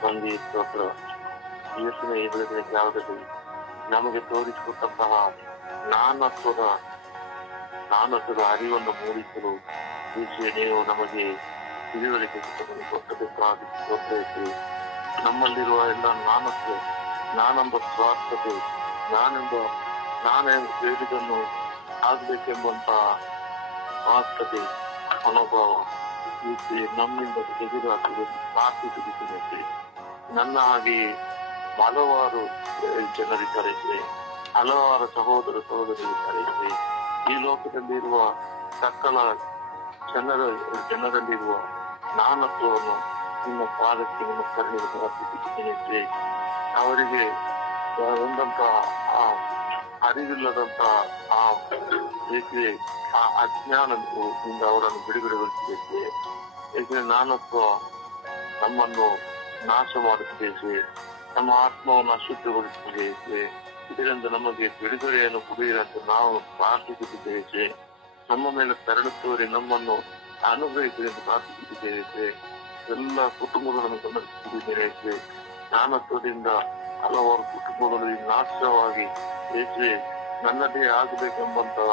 ತಂದೆ ಸ್ತೋತ್ರ. ಯೇಸುವಿನ ಈ ಬೆಳಗಿನ ಜಾವದಲ್ಲಿ ನಮಗೆ ತೋರಿಸಿಕೊಟ್ಟಂತಹ ನಾನತ್ವದ ಅರಿವನ್ನು ಮೂಡಿಸಲು ಯೇಸುವೆ ನೀವು ನಮಗೆ ತಿಳಿವಳಿಕೆ ಕೊಟ್ಟದಕ್ಕಾಗಿ ಸ್ತೋತ್ರ. ನಮ್ಮಲ್ಲಿರುವ ಎಲ್ಲ ನಾನತ್ವ, ನಾನೆಂಬ ಸ್ವಾರ್ಥತೆ, ನಾನೇ ಹೇಳಿದನ್ನು ಆಗ್ಬೇಕೆಂಬಂತಹ ಸ್ವಾರ್ಥತೆ ಮನೋಭಾವ ನಮ್ಮಿಂದ ತೆಗೆದುಹಾಕುವುದು ಪ್ರಾರ್ಥಿಸುತ್ತಿದೆ. ನನ್ನ ಹಾಗೆ ಹಲವಾರು ಜನರಿದ್ದಾರೆ, ಹಲವಾರು ಸಹೋದರಿದ್ದಾರೆ. ಈ ಲೋಕದಲ್ಲಿರುವ ಸಕಲ ಜನರಲ್ಲಿರುವ ನಾನತ್ವವನ್ನು ನಿಮ್ಮ ಪಾದಕ್ಕೆ ನಿಮ್ಮ ಕರುಣೆಗೆ ಪ್ರಾರ್ಥಿಸುತ್ತಿದ್ದೇನೆ. ಅವರಿಗೆ ಒಂದಂತ ಅರಿವಿಲ್ಲದಂತ ಆ ಏಕೆ ಆ ಅಜ್ಞಾನದಿಂದ ಅವರನ್ನು ಬಿಡುಗಡೆಗೊಳಿಸಬೇಕು. ಏಕೆಂದರೆ ನಾನತ್ವ ನಮ್ಮನ್ನು ನಾಶ ಮಾಡುತ್ತೇವೆ, ನಮ್ಮ ಆತ್ಮವನ್ನು ಅಶುದ್ಧಗೊಳಿಸುತ್ತೇವೆ. ಇದರಿಂದ ನಮಗೆ ಬಿಡುಗಡೆಯನ್ನು ಕೊಡುವಂತೆ ನಾವು ಪ್ರಾರ್ಥಿಸುತ್ತಿದ್ದೇವೆ. ನಮ್ಮ ಮೇಲೆ ಕರುಣೆ ತೋರಿ ನಮ್ಮನ್ನು ಅನುಗ್ರಹಿಸುವಂತೆ ಪ್ರಾರ್ಥಿಸುತ್ತಿದ್ದೇವೆ. ಎಲ್ಲ ಕುಟುಂಬಗಳನ್ನು ಗಮನಿಸುತ್ತಿದ್ದೇವೆ. ನಾನತ್ವದಿಂದ ಹಲವಾರು ಕುಟುಂಬಗಳು ನಾಶವಾಗಿ ನನ್ನದೇ ಆಗಬೇಕೆಂಬಂತಹ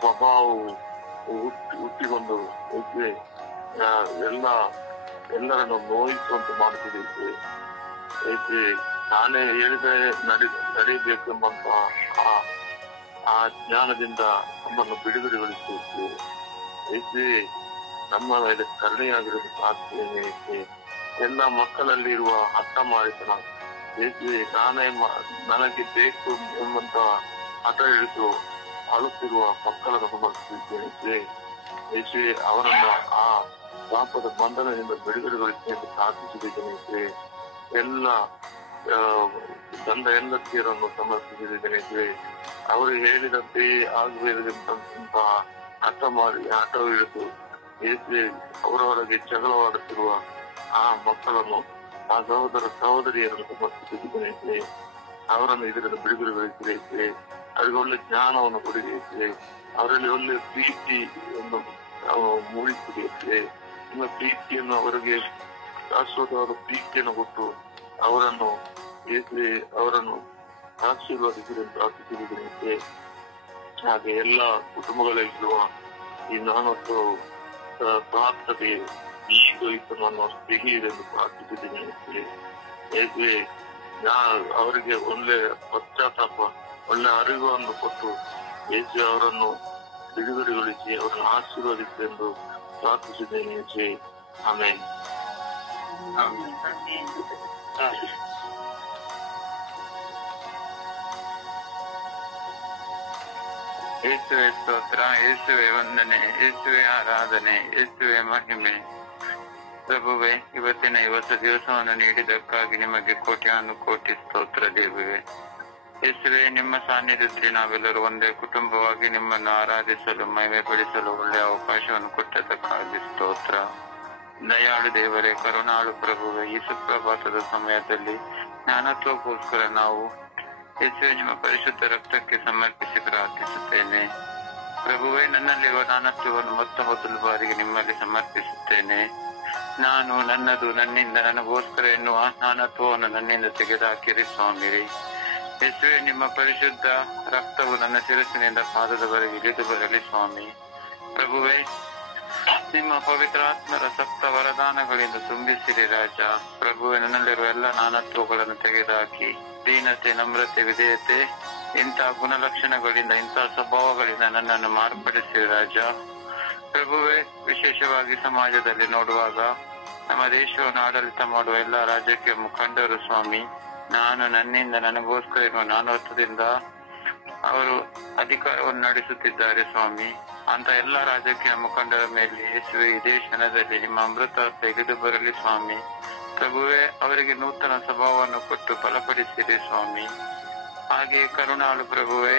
ಸ್ವಭಾವವು ಹುಟ್ಟಿಕೊಂಡು ಎಲ್ಲರನ್ನು ನೋಯಿಸುವಂತೆ ಮಾಡುತ್ತಿದ್ದೇವೆ. ನಾನೇ ಹೇಳಿದ ನಡೆಯಬೇಕೆಂಬಂತಹ ಆ ಜ್ಞಾನದಿಂದ ನಮ್ಮನ್ನು ಬಿಡುಗಡೆಗೊಳಿಸುತ್ತೇವೆ. ನಮ್ಮ ಮೇಲೆ ಕರುಣೆಯಾಗಿರೋದು ಪ್ರಾರ್ಥನೆ. ಎಲ್ಲ ಮಕ್ಕಳಲ್ಲಿರುವ ಹಠಮಾರಿತನ ನನಗೆ ಬೇಕು ಎಂಬಂತಹ ಹಠ ಹಿಡಿದು ಅಳುತ್ತಿರುವ ಮಕ್ಕಳನ್ನು ಸಮರ್ಪಿಸುತ್ತೇನೆ. ಅವರನ್ನ ಆ ಪಾಪದ ಬಂಧನದಿಂದ ಬಿಡುಗಡೆಗೊಳಿಸಿ ಎಂದು ಪ್ರಾರ್ಥಿಸಿದ್ದೇನೆ. ಎಲ್ಲ ಗಂಡ ಹೆಂಡತಿಯರನ್ನು ಸಮರ್ಪಿಸಿದ್ದೇನೆ. ಅವರು ಹೇಳಿದಂತೆ ಆಗಬೇಕಂತಹ ಹಠ ಹಿಡಿದು ಅವರವರಿಗೆ ಜಗಳವಾಡುತ್ತಿರುವ ಆ ಮಕ್ಕಳನ್ನು, ಆ ಸಹೋದರಿಯರನ್ನು ಸಮರ್ಪಿಸಿದ್ದೇನೆ. ಅವರನ್ನು ಇದರಿಂದ ಬಿಡುಗಡೆಗೊಳಿಸಿದೆ. ಅವರಿಗೆ ಒಳ್ಳೆ ಜ್ಞಾನವನ್ನು ಕೊಡಿದೆ. ಅವರಲ್ಲಿ ಒಳ್ಳೆ ಪ್ರೀತಿಯನ್ನು ಮೂಡಿಸಿದೆ. ನಿಮ್ಮ ಪ್ರೀತಿಯನ್ನು ಅವರಿಗೆ ಶಾಶ್ವತವಾದ ಪ್ರೀತಿಯನ್ನು ಕೊಟ್ಟು ಅವರನ್ನು ಆಶೀರ್ವಾದಿಸಿದೆ ಪ್ರಾರ್ಥಿಸಿದ್ದೇನೆ. ಹಾಗೆ ಎಲ್ಲ ಕುಟುಂಬಗಳಲ್ಲಿರುವ ಈ ನಾನೊತ್ತು ಪ್ರಾರ್ಥನೆ ಈಗ ನನ್ನ ಸಿಹಿಯರೆಂದು ಪ್ರಾರ್ಥಿಸಿದ್ದೀನಿ. ಹೇಗೆ ಅವರಿಗೆ ಒಳ್ಳೆ ಪಶ್ಚಾತ್ತಾಪ, ಒಳ್ಳೆ ಅರಿವನ್ನು ಕೊಟ್ಟು ಯೇಸು ಅವರನ್ನು ಬಿಡುಗಡೆಗೊಳಿಸಿ ಅವರನ್ನು ಆಶೀರ್ವದಿಸಿ ಎಂದು ಪ್ರಾರ್ಥಿಸಿದ್ದೇನೆ ಯೇಸುವೆ. ಆಮೆನ್. ಯೇಸುವೆ ಸ್ತೋತ್ರ, ಯೇಸುವೆ ವಂದನೆ, ಯೇಸುವೆ ಆರಾಧನೆ, ಯೇಸುವೆ ಮಹಿಮೆ. ಪ್ರಭುವೆ, ಇವತ್ತಿನ ದಿವಸವನ್ನು ನೀಡಿದ್ದಕ್ಕಾಗಿ ನಿಮಗೆ ಕೋಟ್ಯಾನು ಕೋಟಿ ಸ್ತೋತ್ರ ದೇವರೇ. ಯೇಸುವೆ, ನಿಮ್ಮ ಸಾನ್ನಿಧ್ಯದಲ್ಲಿ ನಾವೆಲ್ಲರೂ ಒಂದೇ ಕುಟುಂಬವಾಗಿ ನಿಮ್ಮನ್ನು ಆರಾಧಿಸಲು, ಮಹಿಮೆ ಪಡಿಸಲು ಒಳ್ಳೆಯ ಅವಕಾಶವನ್ನು ಕೊಟ್ಟದಕ್ಕಾಗಿ ಸ್ತೋತ್ರ. ದಯಾಳು ದೇವರೇ, ಕರುಣಾಳು ಪ್ರಭುವೆ, ಈ ಸುಪ್ರಭಾತದ ಸಮಯದಲ್ಲಿ ಜ್ಞಾನತ್ವಕ್ಕೋಸ್ಕರ ನಾವು ಯೇಸುವೆ ನಿಮ್ಮ ಪರಿಶುದ್ಧ ರಕ್ತಕ್ಕೆ ಸಮರ್ಪಿಸಿ ಪ್ರಾರ್ಥಿಸುತ್ತೇನೆ. ಪ್ರಭುವೆ, ನನ್ನಲ್ಲಿರುವ ನಾನತ್ವವನ್ನು ಮೊದಲು ಬಾರಿಗೆ ನಿಮ್ಮಲ್ಲಿ ಸಮರ್ಪಿಸುತ್ತೇನೆ. ನಾನು ನನ್ನದು, ನನ್ನಿಂದ, ನನಗೋಸ್ಕರ ಎನ್ನುವ ನಾನತ್ವವನ್ನು ನನ್ನಿಂದ ತೆಗೆದುಹಾಕಿರಿ ಸ್ವಾಮಿರಿ. ಯೇಸುವೆ, ನಿಮ್ಮ ಪರಿಶುದ್ಧ ರಕ್ತವು ನನ್ನ ಶಿರಸ್ಸಿನಿಂದ ಪಾದದವರೆಗೆ ಇಳಿದು ಬರಲಿ ಸ್ವಾಮಿ. ಪ್ರಭುವೆ, ನಿಮ್ಮ ಪವಿತ್ರಾತ್ಮರ ಸಪ್ತ ವರದಾನಗಳಿಂದ ತುಂಬಿಸಿರಿ ರಾಜ. ಪ್ರಭುವೆ, ನನ್ನಲ್ಲಿರುವ ಎಲ್ಲ ನಾನತ್ವಗಳನ್ನು ತೆಗೆದುಹಾಕಿ ದೀನತೆ, ನಮ್ರತೆ, ವಿಧೇಯತೆ ಇಂತಹ ಗುಣಲಕ್ಷಣಗಳಿಂದ, ಇಂತಹ ಸ್ವಭಾವಗಳಿಂದ ನನ್ನನ್ನು ಮಾರ್ಪಡಿಸಿರಿ ರಾಜ. ಪ್ರಭುವೆ, ವಿಶೇಷವಾಗಿ ಸಮಾಜದಲ್ಲಿ ನೋಡುವಾಗ ನಮ್ಮ ದೇಶವನ್ನು ಆಡಳಿತ ಮಾಡುವ ಎಲ್ಲ ರಾಜಕೀಯ ಮುಖಂಡರು ಸ್ವಾಮಿ, ನಾನು ನನ್ನಿಂದ, ನನಗೋಸ್ಕರ ಎನ್ನುವ ನಾನತ್ವದಿಂದ ಅವರು ಅಧಿಕಾರವನ್ನು ನಡೆಸುತ್ತಿದ್ದಾರೆ ಸ್ವಾಮಿ. ಅಂತ ಎಲ್ಲ ರಾಜಕೀಯ ಮುಖಂಡರ ಮೇಲೆ ಯೇಸುವೆ ಈ ದೇಶದಲ್ಲಿ ನಿಮ್ಮ ಅಮೃತ ತೆಗೆದು ಬರಲಿ ಸ್ವಾಮಿ. ಪ್ರಭುವೆ, ಅವರಿಗೆ ನೂತನ ಸ್ವಭಾವವನ್ನು ಕೊಟ್ಟು ಬಲಪಡಿಸಿರಿ ಸ್ವಾಮಿ. ಹಾಗೆ ಕರುಣಾಳು ಪ್ರಭುವೆ,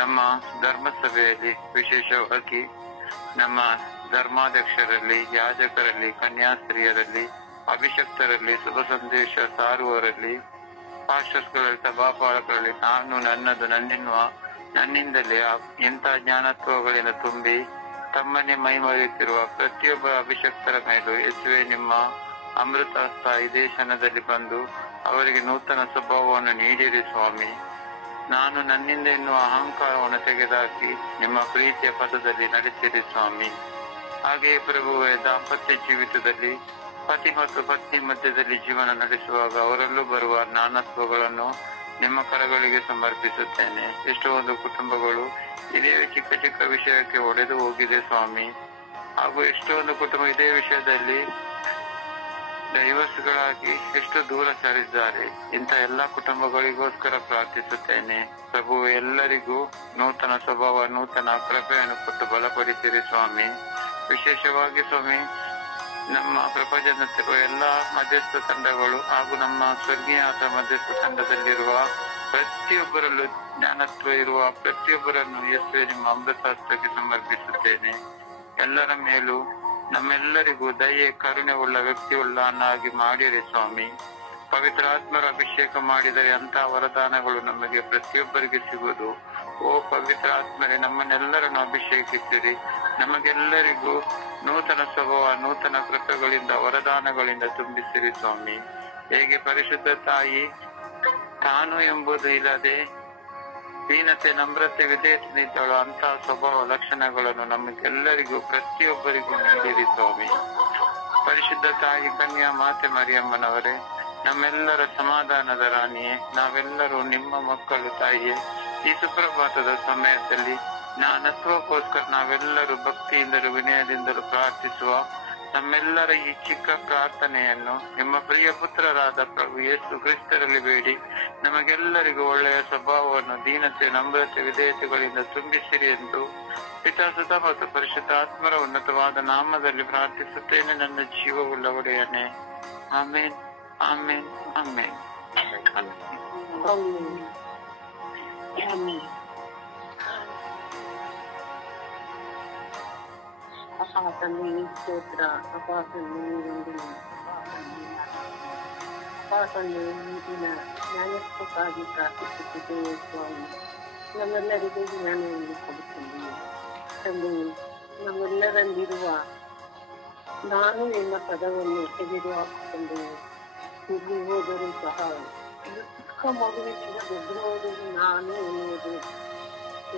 ನಮ್ಮ ಧರ್ಮಸಭೆಯಲ್ಲಿ ವಿಶೇಷವಾಗಿ ನಮ್ಮ ಧರ್ಮಾಧ್ಯಕ್ಷರಲ್ಲಿ, ಯಾಜಕರಲ್ಲಿ, ಕನ್ಯಾಸ್ತ್ರೀಯರಲ್ಲಿ, ಅಭಿಷಕ್ತರಲ್ಲಿ, ಶುಭ ಸಂದೇಶ ಸಾರುವವರಲ್ಲಿ, ಪಾಸ್ಟರ್ಸ್ಗಳಲ್ಲಿ, ಸಭಾಪಾಲಕರಲ್ಲಿ, ನಾನು ನನ್ನದು, ನನ್ನಿಂದಲೇ ಇಂಥ ಜ್ಞಾನತ್ವಗಳಿಂದ ತುಂಬಿ ತಮ್ಮನ್ನೇ ಮೈಮರೆಯುತ್ತಿರುವ ಪ್ರತಿಯೊಬ್ಬ ಅಭಿಷಕ್ತರ ಮೇಲೂ ಯೇಸುವೆ ನಿಮ್ಮ ಅಮೃತ ಹಸ್ತ ಈ ದೇಶದಲ್ಲಿ ಬಂದು ಅವರಿಗೆ ನೂತನ ಸ್ವಭಾವವನ್ನು ನೀಡಿರಿ ಸ್ವಾಮಿ. ನಾನು ನನ್ನಿಂದ ಎನ್ನುವ ಅಹಂಕಾರವನ್ನು ತೆಗೆದುಹಾಕಿ ನಿಮ್ಮ ಪ್ರೀತಿಯ ಪದದಲ್ಲಿ ನಡೆಸಿರಿ ಸ್ವಾಮಿ. ಹಾಗೆಯೇ ಪ್ರಭುವೆ, ದಾಂಪತ್ಯ ಜೀವಿತದಲ್ಲಿ ಪತಿ ಮತ್ತು ಪತ್ನಿ ಮಧ್ಯದಲ್ಲಿ ಜೀವನ ನಡೆಸುವಾಗ ಅವರಲ್ಲೂ ಬರುವ ನಾನತ್ವಗಳನ್ನು ನಿಮ್ಮ ಕರಗಳಿಗೆ ಸಮರ್ಪಿಸುತ್ತೇನೆ. ಎಷ್ಟೊಂದು ಕುಟುಂಬಗಳು ಇದೇ ಚಿಕ್ಕ ಚಿಕ್ಕ ವಿಷಯಕ್ಕೆ ಒಡೆದು ಹೋಗಿದೆ ಸ್ವಾಮಿ. ಹಾಗೂ ಎಷ್ಟೊಂದು ಕುಟುಂಬ ಇದೇ ವಿಷಯದಲ್ಲಿ ಡೈವರ್ಸ್ಗಳಾಗಿ ಎಷ್ಟು ದೂರ ಸರಿದ್ದಾರೆ. ಇಂಥ ಎಲ್ಲಾ ಕುಟುಂಬಗಳಿಗೋಸ್ಕರ ಪ್ರಾರ್ಥಿಸುತ್ತೇನೆ. ಪ್ರಭು, ಎಲ್ಲರಿಗೂ ನೂತನ ಸ್ವಭಾವ, ನೂತನ ಕೃಪೆಯನ್ನು ಕೊಟ್ಟು ಬಲಪಡಿಸಿರಿ ಸ್ವಾಮಿ. ವಿಶೇಷವಾಗಿ ಸ್ವಾಮಿ, ನಮ್ಮ ಪ್ರಪಂಚದಲ್ಲಿರುವ ಎಲ್ಲಾ ಮಧ್ಯಸ್ಥ ತಂಡಗಳು ಹಾಗೂ ನಮ್ಮ ಸ್ವರ್ಗೀಯ ಮಧ್ಯಸ್ಥ ತಂಡದಲ್ಲಿರುವ ಪ್ರತಿಯೊಬ್ಬರಲ್ಲೂ ಜ್ಞಾನತ್ವ ಇರುವ ಪ್ರತಿಯೊಬ್ಬರನ್ನು ಯೇಸುವೆ ನಿಮ್ಮ ಅಮೃತ ಹಸ್ತಕ್ಕೆ ಸಮರ್ಪಿಸುತ್ತೇನೆ. ಎಲ್ಲರ ಮೇಲೂ ನಮ್ಮೆಲ್ಲರಿಗೂ ದಯೆ, ಕರುಣೆ ಉಳ್ಳ ವ್ಯಕ್ತಿಯುಳ್ಳನಾಗಿ ಮಾಡಿರಿ ಸ್ವಾಮಿ. ಪವಿತ್ರಾತ್ಮರ ಅಭಿಷೇಕ ಮಾಡಿದರೆ ಅಂತಹ ವರದಾನಗಳು ನಮಗೆ ಪ್ರತಿಯೊಬ್ಬರಿಗೆ ಸಿಗುವುದು. ಓ ಪವಿತ್ರ ಆತ್ಮರೇ, ನಮ್ಮನ್ನೆಲ್ಲರನ್ನು ಅಭಿಷೇಕಿಸಿರಿ. ನಮಗೆಲ್ಲರಿಗೂ ನೂತನ ಸ್ವಭಾವ, ನೂತನ ಕೃಪೆಗಳಿಂದ, ವರದಾನಗಳಿಂದ ತುಂಬಿಸಿರಿ ಸ್ವಾಮಿ. ಹೇಗೆ ಪರಿಶುದ್ಧ ತಾಯಿ ತಾನು ಎಂಬುದು ಇಲ್ಲದೆ ದೀನತೆ, ನಮ್ರತೆ, ವಿಧೇಯತೆಯಿದ್ದಳು, ಅಂತಹ ಸ್ವಭಾವ ಲಕ್ಷಣಗಳನ್ನು ನಮಗೆಲ್ಲರಿಗೂ ಪ್ರತಿಯೊಬ್ಬರಿಗೂ ನೀಡಿರಿ ಸ್ವಾಮಿ. ಪರಿಶುದ್ಧ ತಾಯಿ ಕನ್ಯಾ ಮಾತೆ ಮರಿಯಮ್ಮನವರೇ, ನಮ್ಮೆಲ್ಲರ ಸಮಾಧಾನದ ರಾಣಿಯೇ, ನಾವೆಲ್ಲರೂ ನಿಮ್ಮ ಮಕ್ಕಳು ತಾಯಿಯೇ. ಈ ಸುಪ್ರಭಾತದ ಸಮಯದಲ್ಲಿ ಜ್ಞಾನತ್ವಕ್ಕೋಸ್ಕರ ನಾವೆಲ್ಲರೂ ಭಕ್ತಿಯಿಂದಲೂ ವಿನಯದಿಂದಲೂ ಪ್ರಾರ್ಥಿಸುವ ನಮ್ಮೆಲ್ಲರ ಈ ಚಿಕ್ಕ ಪ್ರಾರ್ಥನೆಯನ್ನು ನಿಮ್ಮ ಪ್ರಿಯ ಪುತ್ರರಾದ ಪ್ರಭು ಯೇಸು ಕ್ರಿಸ್ತರಲ್ಲಿ ಬೇಡಿ ನಮಗೆಲ್ಲರಿಗೂ ಒಳ್ಳೆಯ ಸ್ವಭಾವವನ್ನು, ದೀನತೆ, ನಮ್ರತೆ, ವಿಧೇಯತೆಗಳಿಂದ ತುಂಬಿಸಿರಿ ಎಂದು ಪಿತಾಸುತ ಮತ್ತು ಪರಿಶುದ್ಧ ಆತ್ಮರ ಉನ್ನತವಾದ ನಾಮದಲ್ಲಿ ಪ್ರಾರ್ಥಿಸುತ್ತೇನೆ, ನನ್ನ ಜೀವವುಳ್ಳ ಒಡೆಯನೇ. ಆಮೇನ್, ಆಮೇನ್, ಆಮೇನ್. ಅಪಾತನೇ ಸ್ತೋತ್ರ, ಅಪಾತನೇ ವಂದನೆ, ಅಪಾತನೇ ನೀತಿನ ಜ್ಞಾನತ್ವಕ್ಕಾಗಿ ಪ್ರಾರ್ಥಿಸುತ್ತಿದ್ದೇವೆ ಸ್ವಾಮಿ. ನಮ್ಮೆಲ್ಲರಿಗೂ ಜ್ಞಾನವನ್ನು ಕೊಡುತ್ತೇನೆ ತಂದೆ. ನಮ್ಮೆಲ್ಲರಲ್ಲಿರುವ ನಾನು ಎನ್ನ ಪದವನ್ನು ತೆಗೆದುಹಾಕಿಕೊಂಡು ಇಲ್ಲಿ ಹೋದರೂ ಸಹ ಚಿಕ್ಕ ಮಗುವಿನಿಂದ ದೊಡ್ಡ ಹೋದರೂ ನಾನು ಎನ್ನುವುದು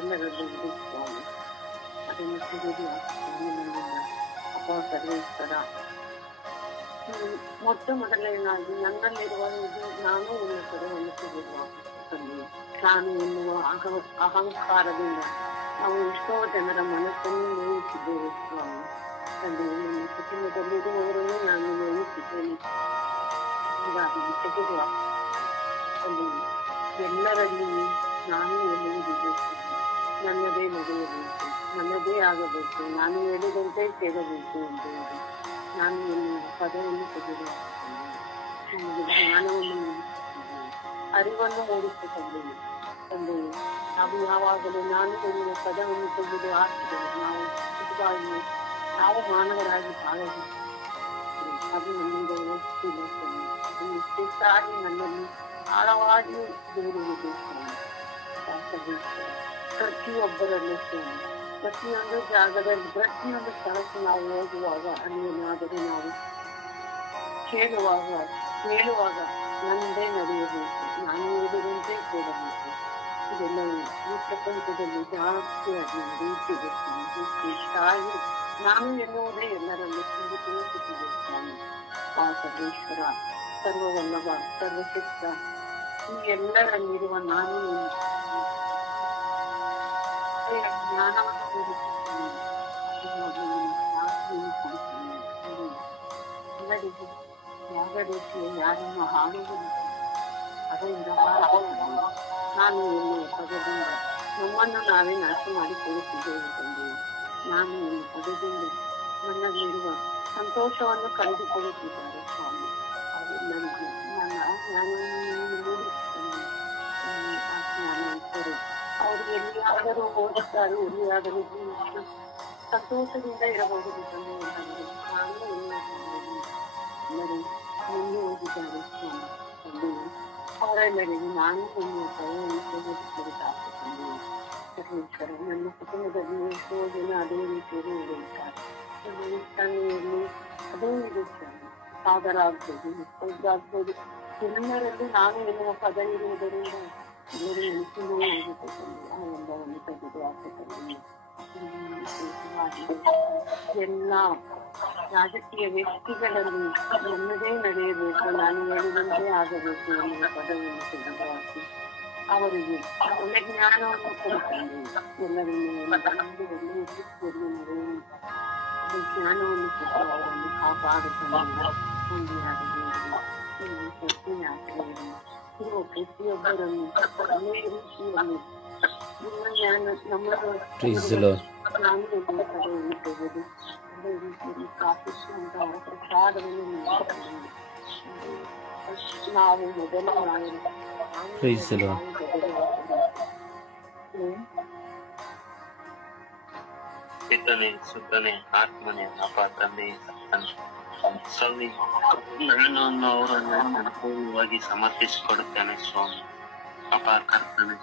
ಎಲ್ಲರದ್ದು ಸ್ವಾಮಿ. ಅದನ್ನು ತೆಗೆದು ಸ್ವಾಮಿ ನನ್ನಿಂದ ಅಪ್ಪ ಸರ್ವೇಶ್ವರ. ಮೊಟ್ಟ ಮೊದಲನೇದಾಗಿ ನನ್ನಲ್ಲಿರುವ ಇದು ನಾನು ಎನ್ನುವ ಪದವನ್ನು ತೆಗೆದುವ ತಂದೆ. ನಾನು ಎನ್ನುವ ಅಹಂಕಾರದಿಂದ ನಾವು ಎಷ್ಟೋ ಜನರ ಮನಸ್ಸನ್ನು ನೋಯುತ್ತಿದ್ದೇವೆ ಸ್ವಾಮಿ. ತಂದೆ, ನನ್ನ ಕುಟುಂಬದಲ್ಲಿರುವವರನ್ನು ನಾನು ನೋಯುತ್ತಿದ್ದೇನೆ. ಹೀಗಾಗಿ ತೆಗೆದುವ ತಂದೆ, ಎಲ್ಲರಲ್ಲಿ ನಾನು ಎನ್ನುವುದಿದೆ. ನನ್ನದೇ ನಡೆಯಬೇಕು, ನನ್ನದೇ ಆಗಬೇಕು, ನಾನು ಹೇಳಿದಂತೆ ಸೇರಬೇಕು ಎಂಬುದು ನಾನು ಎನ್ನುವ ಪದವನ್ನು ತೆಗೆದುಕೊಳ್ಳುತ್ತೇನೆ. ನನಗೆ ಜ್ಞಾನವನ್ನು ಮೂಡಿಸುತ್ತೇನೆ, ಅರಿವನ್ನು ಮೂಡಿಸುತ್ತೇನೆ. ತಂದೆ, ನಾವು ಯಾವಾಗಲೂ ನಾನು ಎನ್ನುವ ಪದವನ್ನು ತೆಗೆದು ಹಾಕಿದರೆ ನಾವು ಖುದ್ದಾಗಿ ನಾವು ಮಾನವರಾಗಿ ಬಾಳಬೇಕು. ಅದು ನಮ್ಮಿಂದ ಹೋಗ್ತಿಲ್ಲ ಸ್ವಾಮಿ. ಅದನ್ನು ಶಿಸ್ತಾಗಿ ನನ್ನಲ್ಲಿ ಆಳವಾಗಿ ದೂರುವುದು ಸ್ವಾಮಿ. ಪ್ರತಿಯೊಬ್ಬರಲ್ಲೂ ಸ್ವಾಮಿ, ಪ್ರತಿಯೊಂದು ಜಾಗದಲ್ಲಿ, ಪ್ರತಿಯೊಂದು ಸ್ಥಳಕ್ಕೆ ನಾವು ಹೋಗುವಾಗ ಅನ್ನೇನಾದರೂ ನಾವು ಕೇಳುವಾಗ ನನ್ನದೇ ನಡೆಯಬೇಕು, ನಾನು ಹೇಳಿದಂತೆ ಕೇಳಬೇಕು. ಇದೆಲ್ಲವೂ ಈ ಪ್ರಪಂಚದಲ್ಲಿ ಜಾಸ್ತಿಯಾಗಿ ನಡೆಯುತ್ತಿದೆ ಸ್ವಾಮಿ. ಇಷ್ಟಾಗಿ ನಾನು ಎನ್ನುವುದೇ ಎಲ್ಲರಲ್ಲೂ ತುಂಬಿ ತೋರಿಸುತ್ತಿದೆ ಸ್ವಾಮಿ. ಆ ಸರ್ವೇಶ್ವರ, ಸರ್ವವಲ್ಲಭ, ಸರ್ವಶಕ್ತ, ಈ ಎಲ್ಲರಲ್ಲಿರುವ ನಾನು ಜ್ಞಾನವನ್ನು ನೀಡುತ್ತೇನೆ. ಎಲ್ಲರಿಗೂ ಯಾವ ರೀತಿಯ ಯಾರನ್ನು ಹಾಡುವುದಿಲ್ಲ. ಅದರಿಂದ ನಾನು ಎನ್ನುವ ಪದದಿಂದ ನಮ್ಮನ್ನು ನಾವೇ ನಾಶ ಮಾಡಿಕೊಳ್ಳುತ್ತಿದ್ದೇವೆ ತಂದೆ. ನಾನು ಎನ್ನುವ ಪದದಿಂದ ನನ್ನಲ್ಲಿರುವ ಸಂತೋಷವನ್ನು ಕಳೆದುಕೊಳ್ಳುತ್ತಿದ್ದಾರೆ ಸ್ವಾಮಿ. ಅವರೆಲ್ಲರಿಗೂ ನನ್ನ ಜ್ಞಾನವನ್ನು ಮೂಡಿಸುತ್ತೇನೆ. ಆ ಜ್ಞಾನ ಇದ್ದರೆ ಅವರು ಎಲ್ಲಿಯಾದರೂ ಹೋಗುತ್ತಾರೆ, ಎಲ್ಲಿಯಾದರೂ ಸಂತೋಷದಿಂದ ಇರಬಹುದು ತಂದೆ. ನಾನು ಎಲ್ಲರೂ ಮುಂದೆ ಹೋಗಿದ್ದಾರೆ ಸ್ವಾಮಿ. ತಂದೆ, ಅವರೆಲ್ಲರಿಗೂ ನಾನು ಎನ್ನುವ ಪದವನ್ನು ತೆಗೆದುಕೊಳ್ಳುತ್ತಾರೆ ತಂದೆ. ಸರ್ವೇಶ್ವರ, ನನ್ನ ಕುಟುಂಬದಲ್ಲಿ ಎಷ್ಟೋ ಜನ ಅದೇ ರೀತಿಯಲ್ಲಿ ಇರುತ್ತಾರೆ. ತಂದೆಯಲ್ಲಿ ಅದೇ ಇರುತ್ತಾರೆ. ಸಾಗರ ಆಗ್ಬೋದು, ಆಗ್ಬೋದು, ಎಲ್ಲರಲ್ಲಿ ನಾನು ಎನ್ನುವ ಪದ ಇರುವುದರಿಂದ ಎಲ್ಲರೂ ನೆನಪಿನೂ ಹೋಗುತ್ತೆ ತಂದೆ. ಆ ಎಲ್ಲವನ್ನು ತೆಗೆದು ಹಾಕುತ್ತದೆ. ಎಲ್ಲ ರಾಜಕೀಯ ವ್ಯಕ್ತಿಗಳಲ್ಲಿ ನನ್ನದೇ ನಡೆಯಬೇಕು, ನಾನು ಹೇಳಿದಂತೆ ಆಗಬೇಕು ಎನ್ನುವ ಪದವನ್ನು ತೆಗೆದು ಹಾಕಿ ಅವರಿಗೆ ಒಳ್ಳೆ ಜ್ಞಾನವನ್ನು ಕೊಡುತ್ತೇನೆ. ಎಲ್ಲರನ್ನು ಒಳ್ಳೆಯ ಶಿಸ್ತಿಯಲ್ಲಿ ನಡೆಯುವಂತ ಜ್ಞಾನವನ್ನು ಕೊಟ್ಟು ಅವರನ್ನು ಕಾಪಾಡುತ್ತೇನೆ. ಇರುವ ಪ್ರತಿಯೊಬ್ಬರನ್ನು ಒಳ್ಳೆಯ ರೀತಿಯಲ್ಲಿ ನಿಮ್ಮ ಜ್ಞಾನ ನಾನು ಪದವನ್ನು ತೆಗೆದು ಒಳ್ಳೆಯ ರೀತಿಯಲ್ಲಿ ಸ್ಥಾಪಿಸುವಂತ ಪ್ರಸಾದವನ್ನು ನೀಡುತ್ತೇನೆ. ನಾವು ಮೊದಲು ಪಿತನೇ, ಸುತ್ತನೆ, ಆತ್ಮನೇ, ಅಪ್ಪ, ತಂದೆ, ಸ್ವಾಮಿ, ನಾನು ಅವರನ್ನು ಸಂಪೂರ್ಣವಾಗಿ ಸಮರ್ಪಿಸಿಕೊಡುತ್ತೇನೆ ಸ್ವಾಮಿ. ಅಪ್ಪ ಕರ್ತನೆ,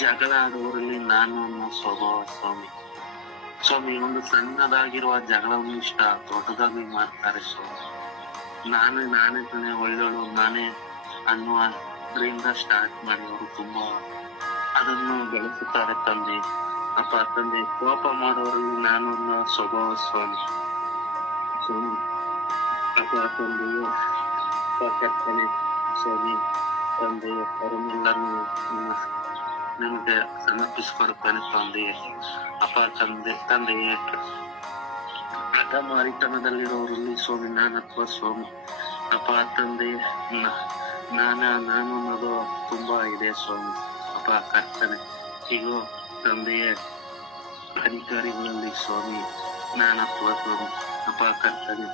ಜಗಳ ಆಡುವವರಲ್ಲಿ ನಾನು ಅನ್ನೋ ಸ್ವಭಾವ ಸ್ವಾಮಿ. ಸ್ವಾಮಿ, ಒಂದು ಸಣ್ಣದಾಗಿರುವ ಜಗಳವನ್ನು ಇಷ್ಟ ದೊಡ್ಡದಾಗಿ ಮಾಡ್ತಾರೆ ಸ್ವಾಮಿ. ನಾನೇ ತಾನೇ ಒಳ್ಳೆಯಳು, ನಾನೇ ಅನ್ನುವುದರಿಂದ ಸ್ಟಾರ್ಟ್ ಮಾಡಿ ಅವರು ತುಂಬಾ ಅದನ್ನು ಬೆಳೆಸುತ್ತಾರೆ ತಂದೆ. ಅಪ್ಪ ತಂದೆ, ಕೋಪ ಮಾಡೋರಲ್ಲಿ ನಾನು ಅನ್ನೋ ಸ್ವಭಾವ ಸ್ವಾಮಿ. ಅಪ್ಪ ತಂದೆಯು ಕರ್ತನೆ ಸ್ವಾಮಿ, ತಂದೆಯ ಅವರನ್ನೆಲ್ಲರೂ ನಿಮಗೆ ಸಮರ್ಪಿಸಿಕೊಡುತ್ತಾನೆ ತಂದೆಯೇ. ಅಪ್ಪ ತಂದೆಯೇ, ಅಧಮಾರಿತನದಲ್ಲಿರೋರಲ್ಲಿ ಸ್ವಾಮಿ ನಾನತ್ವ ಸ್ವಾಮಿ. ಅಪ್ಪ ತಂದೆಯೇ, ನಾನು ಅನ್ನೋದು ತುಂಬಾ ಇದೆ ಸ್ವಾಮಿ. ಅಪ್ಪ ಕರ್ತನೆ, ಈಗ ತಂದೆಯೇ, ಅಧಿಕಾರಿಗಳಲ್ಲಿ ಸ್ವಾಮಿ ನಾನತ್ವ ಸ್ವಾಮಿ. ಅಪ್ಪ ಕರ್ತನೆ,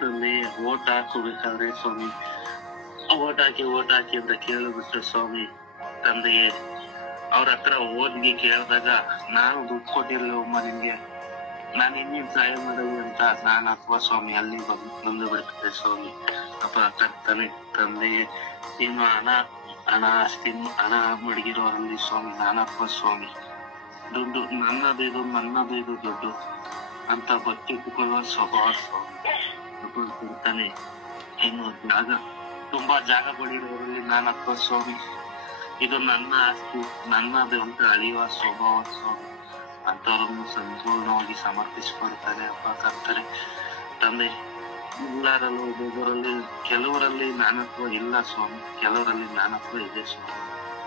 ತಂದೆಯೇ, ಓಟ್ ಹಾಕಬೇಕಾದ್ರೆ ಸ್ವಾಮಿ ಓಟ್ ಹಾಕಿ ಅಂತ ಕೇಳಿಬಿಟ್ಟು ಸ್ವಾಮಿ ತಂದೆಯೇ, ಅವ್ರ ಹತ್ರ ಓದ್ಗೆ ಕೇಳಿದಾಗ ನಾನು ದುಡ್ಡು ಕೊಟ್ಟಿರ್ಲಿಲ್ಲಮ್ಮ ನಿಮ್ಗೆ, ನಾನು ಇನ್ನೇನ್ ಸಹಾಯ ಮಾಡೋದು ಅಂತ ನಾನು ಅಥವಾ ಸ್ವಾಮಿ ಅಲ್ಲಿ ಬಂದು ಬಿಡ್ತದೆ ಸ್ವಾಮಿ. ಅಪ್ಪ ಕರ್ತನೆ ತಂದೆಯೇ, ಇನ್ನು ಹಣ ಮಡಗಿರೋರಲ್ಲಿ ಸ್ವಾಮಿ ನಾನಪ್ಪ ಸ್ವಾಮಿ. ದುಡ್ಡು ನನ್ನದು ಇದು ದುಡ್ಡು ಅಂತ ಬಚ್ಚಿಟ್ಟುಕೊಳ್ಳುವ ಸ್ವಭಾವ ಸ್ವಾಮಿ. ಅಪ್ಪ ಕರ್ತನೆ, ಇನ್ನು ತುಂಬಾ ಜಾಗ ಬಡಿರೋರಲ್ಲಿ ನಾನಪ್ಪ ಸ್ವಾಮಿ. ಇದು ನನ್ನ ಆಸ್ತಿ, ನನ್ನದು ಅಂತ ಅಳಿಯುವ ಸ್ವಭಾವ ಸ್ವಾಮಿ ಅಂತವರನ್ನು ಸಂಪೂರ್ಣವಾಗಿ ಸಮರ್ಪಿಸಿಕೊಡುತ್ತದೆ ಅಪ್ಪ ಕರ್ತನೆ. ತಂದೆ, ಎಲ್ಲರಲ್ಲೂ ಒಬ್ಬೊಬ್ಬರಲ್ಲಿ ಕೆಲವರಲ್ಲಿ ನಾನತ್ವ ಇಲ್ಲ ಸ್ವಾಮಿ, ಕೆಲವರಲ್ಲಿ ನಾನತ್ವ ಇದೆ ಸ್ವಾಮಿ.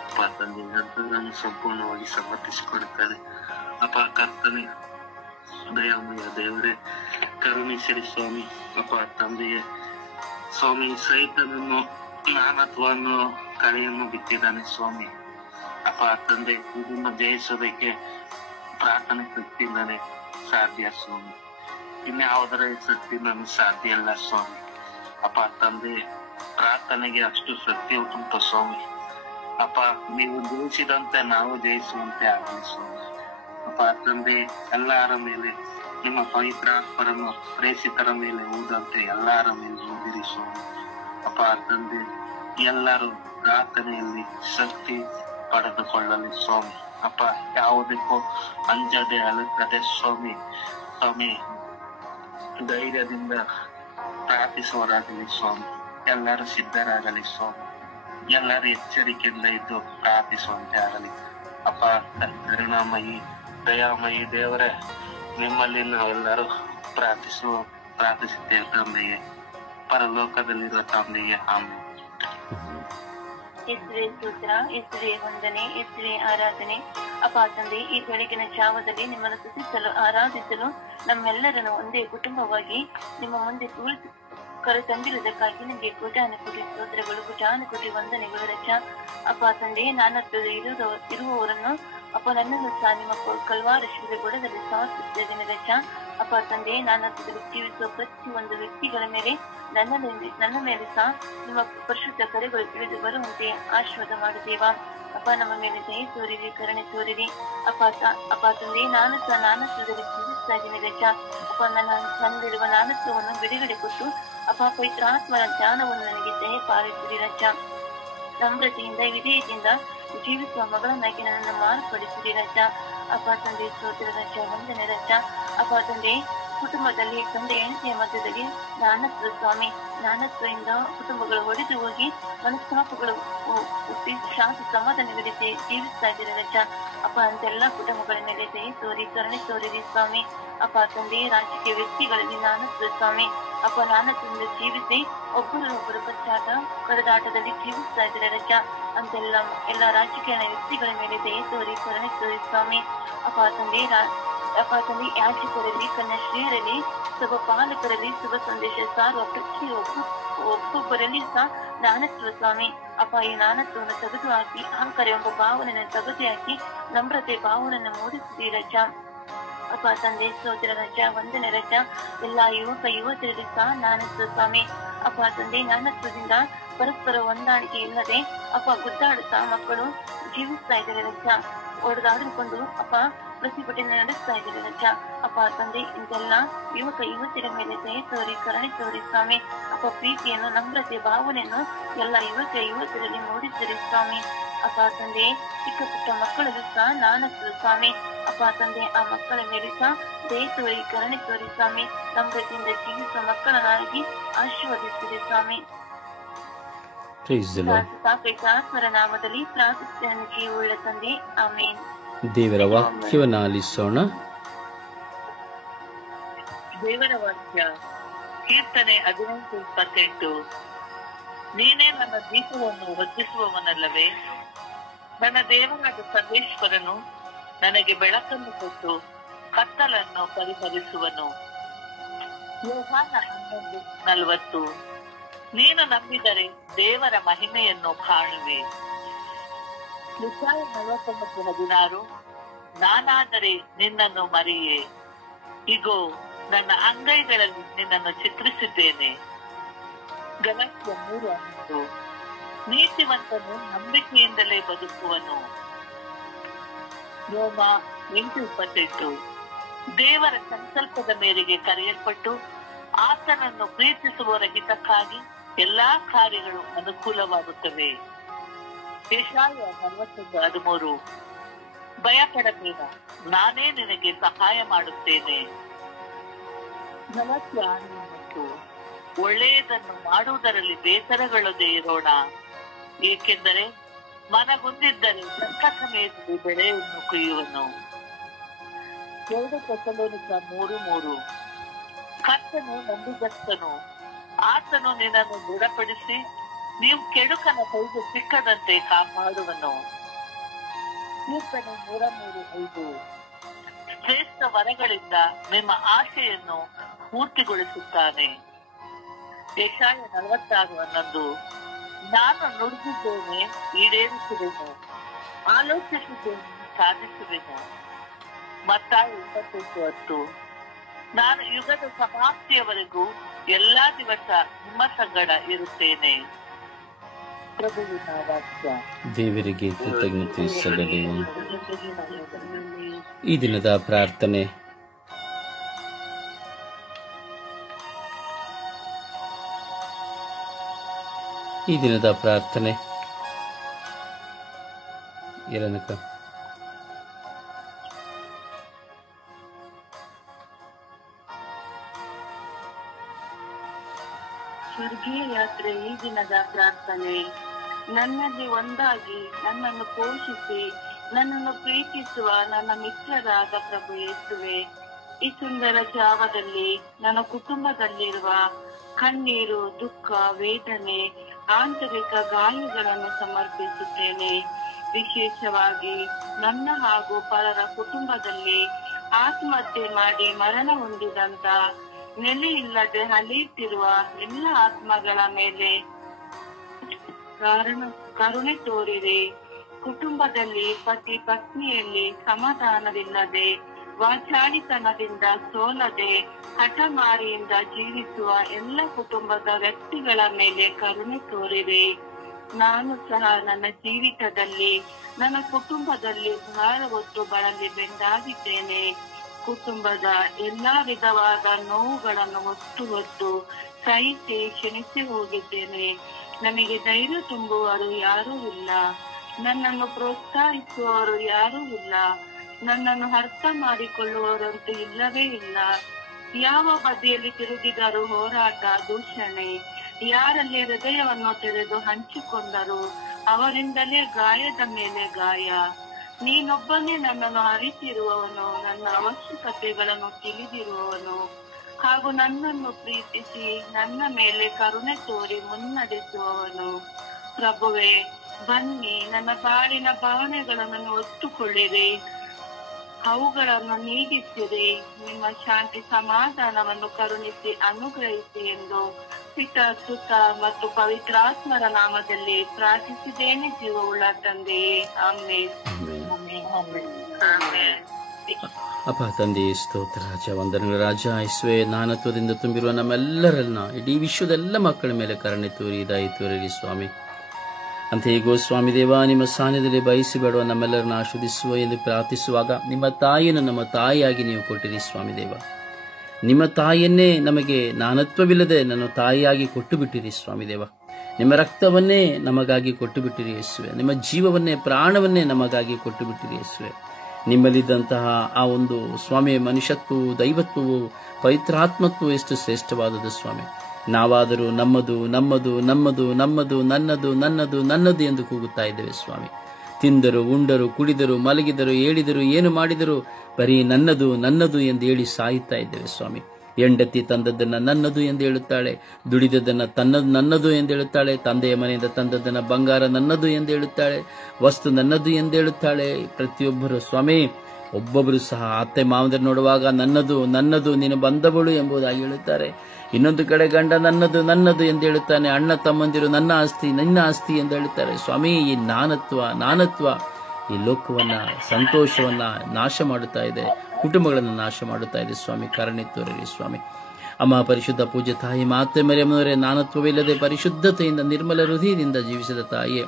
ಅಪ್ಪ ತಂದೆ, ಅಂತವರನ್ನು ಸಂಪೂರ್ಣವಾಗಿ ಸಮರ್ಪಿಸಿಕೊಡುತ್ತದೆ ಅಪ್ಪ ಕರ್ತನೆ. ದಯಾಮಯ ದೇವರೇ, ಕರುಣಿಸಿರಿ ಸ್ವಾಮಿ. ಅಪ್ಪ ತಂದೆಯೇ ಸ್ವಾಮಿ, ಸೈತನನ್ನು ನಾನತ್ವವನ್ನು ಕಳೆಯನ್ನು ಬಿತ್ತಿದ್ದಾನೆ ಸ್ವಾಮಿ. ಅಪ್ಪ ತಂದೆ, ಇದನ್ನು ಜಯಿಸೋದಕ್ಕೆ ಪ್ರಾರ್ಥನೆ ಶಕ್ತಿಯಿಂದಾನೆ ಸಾಧ್ಯ ಸ್ವಾಮಿ, ಇನ್ಯಾವುದರ ಶಕ್ತಿ ನನಗೆ ಸಾಧ್ಯ ಇಲ್ಲ ಸ್ವಾಮಿ. ಅಪ್ಪ ತಂದೆ, ಪ್ರಾರ್ಥನೆಗೆ ಅಷ್ಟು ಶಕ್ತಿ ಉಂಟು ಸ್ವಾಮಿ. ಅಪ್ಪ, ನೀವು ಜಯಿಸಿದಂತೆ ನಾವು ಜಯಿಸುವಂತೆ ಆಗಲಿ ಸ್ವಾಮಿ. ಅಪ್ಪ ತಂದೆ, ಎಲ್ಲರ ಮೇಲೆ ನಿಮ್ಮ ಪವಿತ್ರಾತ್ಮರನ್ನು ಪ್ರೇಷಿತರ ಮೇಲೆ ಊದಂತೆ ಎಲ್ಲರ ಮೇಲೆ ಊದಿರಿ ಸ್ವಾಮಿ. ಅಪ್ಪ ತಂದೆ, ಎಲ್ಲರೂ ಪ್ರಾರ್ಥನೆಯಲ್ಲಿ ಶಕ್ತಿ ಪಡೆದುಕೊಳ್ಳಲಿ ಸ್ವಾಮಿ. ಅಪ್ಪ, ಯಾವುದಕ್ಕೂ ಅಂಜದೆ ಅಲುಕದೆ ಸ್ವಾಮಿ ಧೈರ್ಯದಿಂದ ಪ್ರಾರ್ಥಿಸುವರಾಗಲಿ ಸ್ವಾಮಿ. ಎಲ್ಲರೂ ಸಿದ್ಧರಾಗಲಿ ಸ್ವಾಮಿ. ಎಲ್ಲರೂ ಎಚ್ಚರಿಕೆಯಿಂದ ಇದ್ದು ಪ್ರಾರ್ಥಿಸುವಂತೆ ಆಗಲಿ. ಅಪ್ಪ ಕರುಣಾಮಯಿ ದಯಾಮಯಿ ದೇವರೇ, ನಿಮ್ಮಲ್ಲಿ ನಾವೆಲ್ಲರೂ ಪ್ರಾರ್ಥಿಸುತ್ತೇವೆ ತಂದೆಯೇ, ಪರಲೋಕದಲ್ಲಿರುವ ತಂದೆಯೇ. ಆಮೆನ್. ಯೇಸುವೆ ಸ್ತೋತ್ರ, ಯೇಸುವೆ ವಂದನೆ, ಯೇಸುವೆ ಆರಾಧನೆ. ಅಪ್ಪ ತಂದೆ, ಈ ಬೆಳಗಿನ ಜಾವದಲ್ಲಿ ನಿಮ್ಮನ್ನು ಸ್ತುತಿಸಲು ಆರಾಧಿಸಲು ನಮ್ಮೆಲ್ಲರನ್ನು ಒಂದೇ ಕುಟುಂಬವಾಗಿ ನಿಮ್ಮ ಮುಂದೆ ಕರೆತಂದಿರುವುದಕ್ಕಾಗಿ ನಿಮಗೆ ಕೋಟಾನುಕೋಟಿ ಸ್ತೋತ್ರಗಳು, ಕೋಟಾನುಕೋಟಿ ವಂದನೆಗಳು ರಚ. ಅಪ್ಪ ತಂದೆ, ನಾನತ್ವದ ಇರುವವರನ್ನು ಅಪ್ಪ ನನ್ನನ್ನು ಸಹ ನಿಮ್ಮ ಕಲ್ವಾರ ಶಿಲುಬೆ ಬುಡದಲ್ಲಿ ಸಮರ್ಪಿಸುತ್ತೇನೆ ರಚ. ಅಪ್ಪ ತಂದೆ, ನಾನತ್ವದಲ್ಲಿ ಜೀವಿಸುವ ಪ್ರತಿಯೊಂದು ವ್ಯಕ್ತಿಗಳ ಮೇಲೆ ನನ್ನ ಮೇಲೆ ಸಹ ನಿಮ್ಮ ಪರಿಶುದ್ಧ ಕರೆಗಳು ತಿಳಿದು ಬರುವಂತೆ ಆಶೀರ್ವಾದ ಮಾಡುತ್ತೇವಾ. ಅಪ್ಪ, ನಮ್ಮ ಮೇಲೆ ದಯೆ ತೋರಿರಿ, ಕರುಣೆ ತೋರಿರಿ. ಅಪ್ಪ ತಂದೆ, ನಾನು ಸಹ ನಾನತ್ವದಲ್ಲಿ ಜೀವಿಸ್ತಾ ಇದ್ದೀನಿ ರಜ. ಅಪ್ಪ, ನನ್ನಲ್ಲಿರುವ ನಾನತ್ವವನ್ನು ಬಿಡುಗಡೆ ಕೊಟ್ಟು ಅಪ್ಪ ಪವಿತ್ರಾತ್ಮನ ಜ್ಞಾನವನ್ನು ನನಗೆ ದಯೆ ಪಾಲಿಸಿರಿ ರಜ. ನಮ್ರತೆಯಿಂದ ವಿಧೇಯತೆಯಿಂದ ಜೀವಿಸುವ ಮಗಳನ್ನಾಗಿ ನನ್ನನ್ನು ಮಾರ್ಪಡಿಸಿರಿ ರಜ. ಅಪ್ಪ ತಂದೆ, ಸ್ತೋತ್ರ ರಜ, ವಂದನೆ ರಜ. ಅಪ್ಪ ತಂದೆ, ಕುಟುಂಬದಲ್ಲಿ ತಂದೆ ಹೆಂಡತಿಯ ಮಧ್ಯದಲ್ಲಿ ನಾನತ್ವ ಸ್ವಾಮಿ, ನಾನತ್ವದಿಂದ ಕುಟುಂಬಗಳು ಒಡೆದು ಹೋಗಿ ಮನಸ್ತಾಪಗಳು ಹುಟ್ಟಿ ಶಾಂತಿ ಸಮಾಧಾನಗಳಿಗೆ ಜೀವಿಸ್ತಾ ಇದ್ದೀರ ರಜ. ಅಪ್ಪ, ಅಂತೆಲ್ಲ ಕುಟುಂಬಗಳ ಮೇಲೆ ದಯೆ ತೋರಿ, ಕರುಣೆ ತೋರಿರಿ ಸ್ವಾಮಿ. ಅಪ್ಪ ತಂದೆ, ರಾಜಕೀಯ ವ್ಯಕ್ತಿಗಳಲ್ಲಿ ನಾನತ್ವ ಸ್ವಾಮಿ, ಅಪ್ಪ ನಾನತ್ವದಿಂದ ಜೀವಿಸಿ ಒಬ್ಬರನ್ನೊಬ್ಬರು ಕಡದಾಟದಲ್ಲಿ ಜೀವಿಸ್ತಾ ಇದ್ದೀರ ರಜ. ಎಲ್ಲ ರಾಜಕೀಯ ವ್ಯಕ್ತಿಗಳ ಮೇಲೆ ದಯೆ ತೋರಿ, ಕರುಣೆ ತೋರಿ ಸ್ವಾಮಿ. ಅಪ್ಪ ತಂದೆ, ಯಾಜಕರಲ್ಲಿ, ಕನ್ಯಾಶ್ರೀಯರಲ್ಲಿ, ಸಭಾ ಪಾಲಕರಲ್ಲಿ ಶುಭ ಸಂದೇಶ ಸಾರುವ ಒಬ್ಬೊಬ್ಬರಲ್ಲಿ ಸಹ ನಾನತ್ವ ಸ್ವಾಮಿ. ಅಪ್ಪ, ಈ ನಾನತ್ವವನ್ನು ತೆಗೆದು ಹಾಕಿ ಅಹಂಕಾರ ಎಂಬ ಭಾವನೆಯನ್ನು ತೆಗೆದು ಹಾಕಿ ನಮ್ರತೆ ಭಾವನೆಯನ್ನು ಮೂಡಿಸಿದ ರಜ. ಅಪ್ಪ ತಂದೆ, ಸ್ತೋತ್ರ ರಜ, ವಂದನೆ ರಜ. ಎಲ್ಲಾ ಯುವಕರಲ್ಲಿ ಸಹ ನಾನತ್ವ ಸ್ವಾಮಿ. ಅಪ್ಪ ತಂದೆ, ನಾನತ್ವದಿಂದ ಪರಸ್ಪರ ಹೊಂದಾಣಿಕೆ ಇಲ್ಲದೆ ಅಪ್ಪ ಗುದ್ದಾಡುತ್ತಾ ಮಕ್ಕಳು ಜೀವಿಸ್ತಾ ಇದ್ದಾರೆ ರಜ. ಹೊಡೆದಾಡಿಕೊಂಡು ಅಪ್ಪ ಪ್ರತಿಭಟನೆ ನಡೆಸ್ತಾ ಇದ್ದಾರೆ ರಜ. ಅಪ್ಪ ತಂದೆ, ಇಂತೆಲ್ಲ ಯುವತಿಯರ ಮೇಲೆ ದಯೆ ತೋರಿ, ಕರುಣೆ ತೋರಿ ಸ್ವಾಮಿ. ಅಪ್ಪ, ಪ್ರೀತಿಯನ್ನು, ನಮ್ರತೆ ಭಾವನೆಯನ್ನು ಎಲ್ಲ ಯುವತಿಯರಲ್ಲಿ ಮೂಡಿಸಿರಿ ಸ್ವಾಮಿ. ಅಪ್ಪ ತಂದೆ, ಚಿಕ್ಕ ಪುಟ್ಟ ಮಕ್ಕಳಲ್ಲೂ ಸಹ ನಾನತ್ವ ಸ್ವಾಮಿ. ಅಪ್ಪ ತಂದೆ, ಆ ಮಕ್ಕಳ ಮೇಲೆ ಸಹ ದಯೆ ತೋರಿ, ಕರುಣೆ ತೋರಿ ಸ್ವಾಮಿ. ನಮ್ರತೆಯಿಂದ ಜೀವಿಸುವ ಮಕ್ಕಳನ್ನಾಗಿ ಆಶೀರ್ವದಿಸಿರಿ ಸ್ವಾಮಿ. ಆತ್ಮರ ನಾಮದಲ್ಲಿ ಪ್ರಾರ್ಥಿಸುತ್ತೇನೆ ಜೀವವುಳ್ಳ ತಂದೆ, ಆಮೇನ್. ದೇವರ ವಾಕ್ಯವನ್ನು ಆಲಿಸೋಣ. ದೇವರ ವಾಕ್ಯ, ಕೀರ್ತನೆ 18:28. ನೀನೇ ನನ್ನ ದೀಪವನ್ನು ಹೊತ್ತಿಸುವವನಲ್ಲವೇ? ನನ್ನ ದೇವರಾದ ಸರ್ವೇಶ್ವರನು ನನಗೆ ಬೆಳಕನ್ನು ಕೊಟ್ಟು ಕತ್ತಲನ್ನು ಪರಿಹರಿಸುವನು. ಯೋಹಾನ 11:40. ನೀನು ನಂಬಿದರೆ ದೇವರ ಮಹಿಮೆಯನ್ನು ಕಾಣುವೆ. ಯೆಶಾಯ 49:16. ನಾನಾದರೆ ನಿನ್ನನ್ನು ಮರೆಯೇ, ಇಗೋ ನನ್ನ ಅಂಗೈಗಳಲ್ಲಿ ನಿನ್ನನ್ನು ಚಿತ್ರಿಸಿದ್ದೇನೆ. ಗಲಾತ್ಯ 3:1. ನೀತಿವಂತನು ನಂಬಿಕೆಯಿಂದಲೇ ಬದುಕುವನು. ರೋಮ 8:28. ದೇವರ ಸಂಕಲ್ಪದ ಮೇರೆಗೆ ಕರೆಯಲ್ಪಟ್ಟು ಆತನನ್ನು ಪ್ರೀತಿಸುವವರ ಹಿತಕ್ಕಾಗಿ ಎಲ್ಲಾ ಕಾರ್ಯಗಳು ಅನುಕೂಲವಾಗುತ್ತವೆ. ಯೆಶಾಯ 41:13. ಭಯಪಡಬೇಡ, ನಾನೇ ನಿನಗೆ ಸಹಾಯ ಮಾಡುತ್ತೇನೆ. ಗಲಾತ್ಯ 6:9. ಒಳ್ಳೆಯದನ್ನು ಮಾಡುವುದರಲ್ಲಿ ಬೇಸರಗೊಳ್ಳದೆ ಇರೋಣ, ಏಕೆಂದರೆ ಮನಗುಂದಿದ್ದರೆ ತಕ್ಕ ಸಮಯದಲ್ಲಿ ಬೆಳೆಯನ್ನು ಕೊಯ್ಯುವನು. 2 ಥೆಸಲೋನಿಕ 3:3. ಕರ್ತನು ನಂಬಿಗಸ್ತನು, ಆತನು ನಿನ್ನನ್ನು ದೃಢಪಡಿಸಿ ನೀವು ಕೆಡುಕನ ಕೈಗೆ ಸಿಕ್ಕದಂತೆ ಕಾಪಾಡುವನು. ಕೀರ್ತನೆ 103:5. ಶ್ರೇಷ್ಠ ವರಗಳಿಂದ ನಿಮ್ಮ ಆಶೆಯನ್ನು ಪೂರ್ತಿಗೊಳಿಸುತ್ತಾನೆ. ಯೆಶಾಯ 46:11. ನಾನು ನುಡಿದಿದ್ದೇನೆ, ಈಡೇರಿಸುವೆನು, ಆಲೋಚಿಸಿದ್ದೇನೆ, ಸಾಧಿಸುವೆನು. ಮತ್ತಾಯ 28:10. ನಾನು ಯುಗದ ಸಮಾಪ್ತಿಯವರೆಗೂ ಎಲ್ಲಾ ದಿವಸ ನಿಮ್ಮ ಸಂಗಡ ಇರುತ್ತೇನೆ. ಪ್ರಭುವಿನ ವಾಕ್ಯ. ದೇವರಿಗೆ ಕೃತಜ್ಞತೆ ಸಲ್ಲಲಿ. ಈ ದಿನದ ಪ್ರಾರ್ಥನೆ. ಏನಕ್ಕ ಸ್ವರ್ಗೀಯ ಯಾತ್ರೆ. ಈ ದಿನದ ಪ್ರಾರ್ಥನೆ. ನನ್ನಲ್ಲಿ ಒಂದಾಗಿ ನನ್ನನ್ನು ಪೋಷಿಸಿ ನನ್ನನ್ನು ಪ್ರೀತಿಸುವ ನನ್ನ ಮಿತ್ರರಾದ ಪ್ರಭು ಯೇಸುವೆ, ಈ ಸುಂದರ ಜಾವದಲ್ಲಿ ನನ್ನ ಕುಟುಂಬದಲ್ಲಿರುವ ಕಣ್ಣೀರು, ದುಃಖ, ವೇದನೆ, ಆಂತರಿಕ ಗಾಯಗಳನ್ನು ಸಮರ್ಪಿಸುತ್ತೇನೆ. ವಿಶೇಷವಾಗಿ ನನ್ನ ಹಾಗೂ ಪರರ ಕುಟುಂಬದಲ್ಲಿ ಆತ್ಮಹತ್ಯೆ ಮಾಡಿ ಮರಣ ಹೊಂದಿದಂತ, ನೆಲೆಯಿಲ್ಲದೆ ಅಲೆಯುತ್ತಿರುವ ಎಲ್ಲ ಆತ್ಮಗಳ ಮೇಲೆ ಕರುಣೆ ತೋರಿರಿ. ಕುಟುಂಬದಲ್ಲಿ ಪತಿ ಪತ್ನಿಯಲ್ಲಿ ಸಮಾಧಾನವಿಲ್ಲದೆ, ವಾಚಾಳಿತನದಿಂದ ಸೋಲದೆ, ಹಠಮಾರಿಯಿಂದ ಜೀವಿಸುವ ಎಲ್ಲ ಕುಟುಂಬದ ವ್ಯಕ್ತಿಗಳ ಮೇಲೆ ಕರುಣೆ ತೋರಿರಿ. ನಾನು ಸಹ ನನ್ನ ಜೀವಿತದಲ್ಲಿ ನನ್ನ ಕುಟುಂಬದಲ್ಲಿ ಬಹಳ ಹೊತ್ತು ಬಳಲಿ ಬೆಂದಾಗಿದ್ದೇನೆ. ಕುಟುಂಬದ ಎಲ್ಲಾ ವಿಧವಾದ ನೋವುಗಳನ್ನು ಹೊತ್ತು ಸಹಿಸಿ ಕ್ಷಣಿಸಿ ಹೋಗಿದ್ದೇನೆ. ನನಗೆ ಧೈರ್ಯ ತುಂಬುವವರು ಯಾರೂ ಇಲ್ಲ, ನನ್ನನ್ನು ಪ್ರೋತ್ಸಾಹಿಸುವವರು ಯಾರೂ ಇಲ್ಲ, ನನ್ನನ್ನು ಅರ್ಥ ಮಾಡಿಕೊಳ್ಳುವವರಂತೂ ಇಲ್ಲವೇ ಇಲ್ಲ. ಯಾವ ಬದಿಯಲ್ಲಿ ತಿರುಗಿದರೂ ಹೋರಾಟ, ದೂಷಣೆ, ಯಾರಲ್ಲಿ ಹೃದಯವನ್ನು ತೆರೆದು ಹಂಚಿಕೊಂಡರು ಅವರಿಂದಲೇ ಗಾಯದ ಮೇಲೆ ಗಾಯ. ನೀನೊಬ್ಬನೇ ನನ್ನನ್ನು ಅರಿತಿರುವವನು, ನನ್ನ ಅವಶ್ಯಕತೆಗಳನ್ನು ತಿಳಿದಿರುವವನು ಹಾಗೂ ನನ್ನನ್ನು ಪ್ರೀತಿಸಿ ನನ್ನ ಮೇಲೆ ಕರುಣೆ ತೋರಿ ಮುನ್ನಡೆಸುವವನು. ಪ್ರಭುವೇ, ಬನ್ನಿ, ನನ್ನ ಬಾಳಿನ ಭಾವನೆಗಳನ್ನು ಒತ್ತುಕೊಳ್ಳಿರಿ, ಅವುಗಳನ್ನು ನೀಗಿಸಿರಿ. ನಿಮ್ಮ ಶಾಂತಿ ಸಮಾಧಾನವನ್ನು ಕರುಣಿಸಿ ಅನುಗ್ರಹಿಸಿ ಎಂದು ಪಿತ, ಸುತ ಮತ್ತು ಪವಿತ್ರಾತ್ಮರ ನಾಮದಲ್ಲಿ ಪ್ರಾರ್ಥಿಸಿದ್ದೇನೆ, ಜೀವವುಳ್ಳ ತಂದೆಯೇ. ಆಮೆನ್. ಅಪ್ಪ ತಂದೆ, ಸ್ತೋತ್ರ ರಾಜ, ವಂದನೆಗಳ ರಾಜ. ಯೇಸುವೇ, ನಾನತ್ವದಿಂದ ತುಂಬಿರುವ ನಮ್ಮೆಲ್ಲರನ್ನ, ಇಡೀ ವಿಶ್ವದ ಎಲ್ಲ ಮಕ್ಕಳ ಮೇಲೆ ಕರುಣೆ ತೋರಿ ದಯೆ ತೋರಿರಿ ಸ್ವಾಮಿ. ಅಂತೆಯೇ ಸ್ವಾಮಿ ದೇವ, ನಿಮ್ಮ ಸಾನ್ನಿಧ್ಯದಲ್ಲಿ ಬಯಸಿ ಬೇಡುವ ನಮ್ಮೆಲ್ಲರನ್ನ ಆಶೀರ್ವದಿಸುವ ಎಂದು ಪ್ರಾರ್ಥಿಸುವಾಗ ನಿಮ್ಮ ತಾಯಿಯನ್ನು ನಮ್ಮ ತಾಯಿಯಾಗಿ ನೀವು ಕೊಟ್ಟಿರಿ ಸ್ವಾಮಿ ದೇವ. ನಿಮ್ಮ ತಾಯಿಯನ್ನೇ ನಮಗೆ ನಾನತ್ವವಿಲ್ಲದೆ ನನ್ನ ತಾಯಿಯಾಗಿ ಕೊಟ್ಟು ಬಿಟ್ಟಿರಿ ಸ್ವಾಮಿ ದೇವ. ನಿಮ್ಮ ರಕ್ತವನ್ನೇ ನಮಗಾಗಿ ಕೊಟ್ಟು ಬಿಟ್ಟಿರಿ ಯೇಸುವೆ. ನಿಮ್ಮ ಜೀವವನ್ನೇ, ಪ್ರಾಣವನ್ನೇ ನಮಗಾಗಿ ಕೊಟ್ಟು ಬಿಟ್ಟಿರಿ ಯೇಸುವೆ. ನಿಮ್ಮಲ್ಲಿದ್ದಂತಹ ಆ ಒಂದು ಸ್ವಾಮಿ ಮನುಷ್ಯತ್ವವು, ದೈವತ್ವವು, ಪವಿತ್ರಾತ್ಮತ್ವವು ಎಷ್ಟು ಶ್ರೇಷ್ಠವಾದದ್ದು ಸ್ವಾಮಿ. ನಾವಾದರೂ ನಮ್ಮದು ನಮ್ಮದು ನಮ್ಮದು ನಮ್ಮದು ನನ್ನದು ನನ್ನದು ನನ್ನದು ಎಂದು ಕೂಗುತ್ತಾ ಇದ್ದೇವೆ ಸ್ವಾಮಿ. ತಿಂದರು, ಉಂಡರು, ಕುಡಿದರು, ಮಲಗಿದರು, ಏಳಿದರು, ಏನು ಮಾಡಿದರು ಬರೀ ನನ್ನದು ನನ್ನದು ಎಂದು ಹೇಳಿ ಸಾಯುತ್ತಾ ಇದ್ದೇವೆ ಸ್ವಾಮಿ. ಹೆಂಡತಿ ತಂದದ್ದನ್ನ ನನ್ನದು ಎಂದು ಹೇಳುತ್ತಾಳೆ, ದುಡಿದದ್ದನ್ನ ನನ್ನದು ಎಂದು ಹೇಳುತ್ತಾಳೆ, ತಂದೆಯ ಮನೆಯಿಂದ ತಂದದ್ದನ್ನ ಬಂಗಾರ ನನ್ನದು ಎಂದು ಹೇಳುತ್ತಾಳೆ, ವಸ್ತು ನನ್ನದು ಎಂದು ಹೇಳುತ್ತಾಳೆ. ಪ್ರತಿಯೊಬ್ಬರು ಸ್ವಾಮಿ, ಒಬ್ಬೊಬ್ಬರು ಸಹ ಅತ್ತೆ ಮಾವಂದರು ನೋಡುವಾಗ ನನ್ನದು ನನ್ನದು ನೀನು ಬಂದವಳು ಎಂಬುದಾಗಿ ಹೇಳುತ್ತಾರೆ. ಇನ್ನೊಂದು ಕಡೆ ಗಂಡ ನನ್ನದು ನನ್ನದು ಎಂದು ಹೇಳುತ್ತಾನೆ, ಅಣ್ಣ ತಮ್ಮಂದಿರು ನನ್ನ ಆಸ್ತಿ ನಿನ್ನ ಆಸ್ತಿ ಎಂದು ಹೇಳುತ್ತಾರೆ. ಸ್ವಾಮಿ, ಈ ನಾನತ್ವ ಈ ಲೋಕವನ್ನ, ಸಂತೋಷವನ್ನ ನಾಶ ಮಾಡುತ್ತಾ ಇದೆ, ಕುಟುಂಬಗಳನ್ನು ನಾಶ ಮಾಡುತ್ತಾ ಇದೆ ಸ್ವಾಮಿ. ಕರುಣೆ ತೋರಿರಿ ಸ್ವಾಮಿ. ಅಮ್ಮ ಪರಿಶುದ್ಧ ಪೂಜ್ಯ ತಾಯಿ ಮಾತೆ ಮರಿಯಮ್ಮನವರೇ, ನಾನತ್ವವಿಲ್ಲದೆ ಪರಿಶುದ್ಧತೆಯಿಂದ ನಿರ್ಮಲ ಹೃದಯದಿಂದ ಜೀವಿಸಿದ ತಾಯಿಯೇ,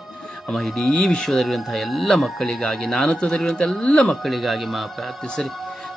ಅಮ್ಮ ಇಡೀ ವಿಶ್ವದಲ್ಲಿರುವಂತಹ ಎಲ್ಲ ಮಕ್ಕಳಿಗಾಗಿ, ನಾನತ್ವದಲ್ಲಿರುವಂತಹ ಎಲ್ಲ ಮಕ್ಕಳಿಗಾಗಿ ಪ್ರಾರ್ಥಿಸಿರಿ.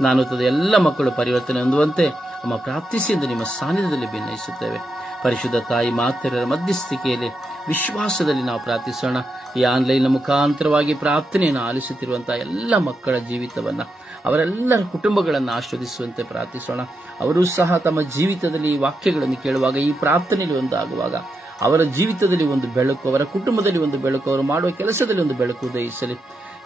ನಾನತ್ವದ ಎಲ್ಲ ಮಕ್ಕಳು ಪರಿವರ್ತನೆ ಹೊಂದುವಂತೆ ಅಮ್ಮ ಪ್ರಾರ್ಥಿಸಿ ಎಂದು ನಿಮ್ಮ ಸಾನ್ನಿಧ್ಯದಲ್ಲಿ ಭಿನ್ನಯಿಸುತ್ತೇವೆ. ಪರಿಶುದ್ಧ ತಾಯಿ ಮಾತೆಯರ ಮಧ್ಯಸ್ಥಿಕೆಯಲ್ಲಿ ವಿಶ್ವಾಸದಲ್ಲಿ ನಾವು ಪ್ರಾರ್ಥಿಸೋಣ. ಈ ಆನ್ಲೈನ್ ಮುಖಾಂತರವಾಗಿ ಪ್ರಾರ್ಥನೆಯನ್ನು ಆಲಿಸುತ್ತಿರುವಂತಹ ಎಲ್ಲ ಮಕ್ಕಳ ಜೀವಿತವನ್ನ, ಅವರೆಲ್ಲರ ಕುಟುಂಬಗಳನ್ನು ಆಶೀರ್ವದಿಸುವಂತೆ ಪ್ರಾರ್ಥಿಸೋಣ. ಅವರು ಸಹ ತಮ್ಮ ಜೀವಿತದಲ್ಲಿ ಈ ವಾಕ್ಯಗಳನ್ನು ಕೇಳುವಾಗ, ಈ ಪ್ರಾರ್ಥನೆಯಲ್ಲಿ ಒಂದಾಗುವಾಗ ಅವರ ಜೀವಿತದಲ್ಲಿ ಒಂದು ಬೆಳಕು, ಅವರ ಕುಟುಂಬದಲ್ಲಿ ಒಂದು ಬೆಳಕು, ಅವರು ಮಾಡುವ ಕೆಲಸದಲ್ಲಿ ಒಂದು ಬೆಳಕು ಉದಯಿಸಲಿ.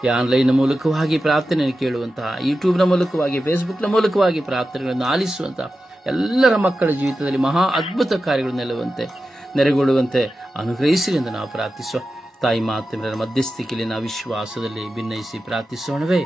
ಈ ಆನ್ಲೈನ್ ಮೂಲಕವಾಗಿ ಪ್ರಾರ್ಥನೆಯನ್ನು ಕೇಳುವಂತಹ, ಯೂಟ್ಯೂಬ್ನ ಮೂಲಕವಾಗಿ, ಫೇಸ್ಬುಕ್ನ ಮೂಲಕವಾಗಿ ಪ್ರಾರ್ಥನೆಗಳನ್ನು ಆಲಿಸುವಂತಹ ಎಲ್ಲರ ಮಕ್ಕಳ ಜೀವಿತದಲ್ಲಿ ಮಹಾ ಅದ್ಭುತ ಕಾರ್ಯಗಳು ನೆರಗೊಳ್ಳುವಂತೆ ಅನುಗ್ರಹಿಸಿ ಎಂದು ನಾವು ಪ್ರಾರ್ಥಿಸುವ. ತಾಯಿ ಮಾತೆಯರ ಮಧ್ಯಸ್ಥಿಕೆಯಲ್ಲಿ ನಾವು ವಿಶ್ವಾಸದಲ್ಲಿ ಭಿನ್ನಯಿಸಿ ಪ್ರಾರ್ಥಿಸೋಣವೇ.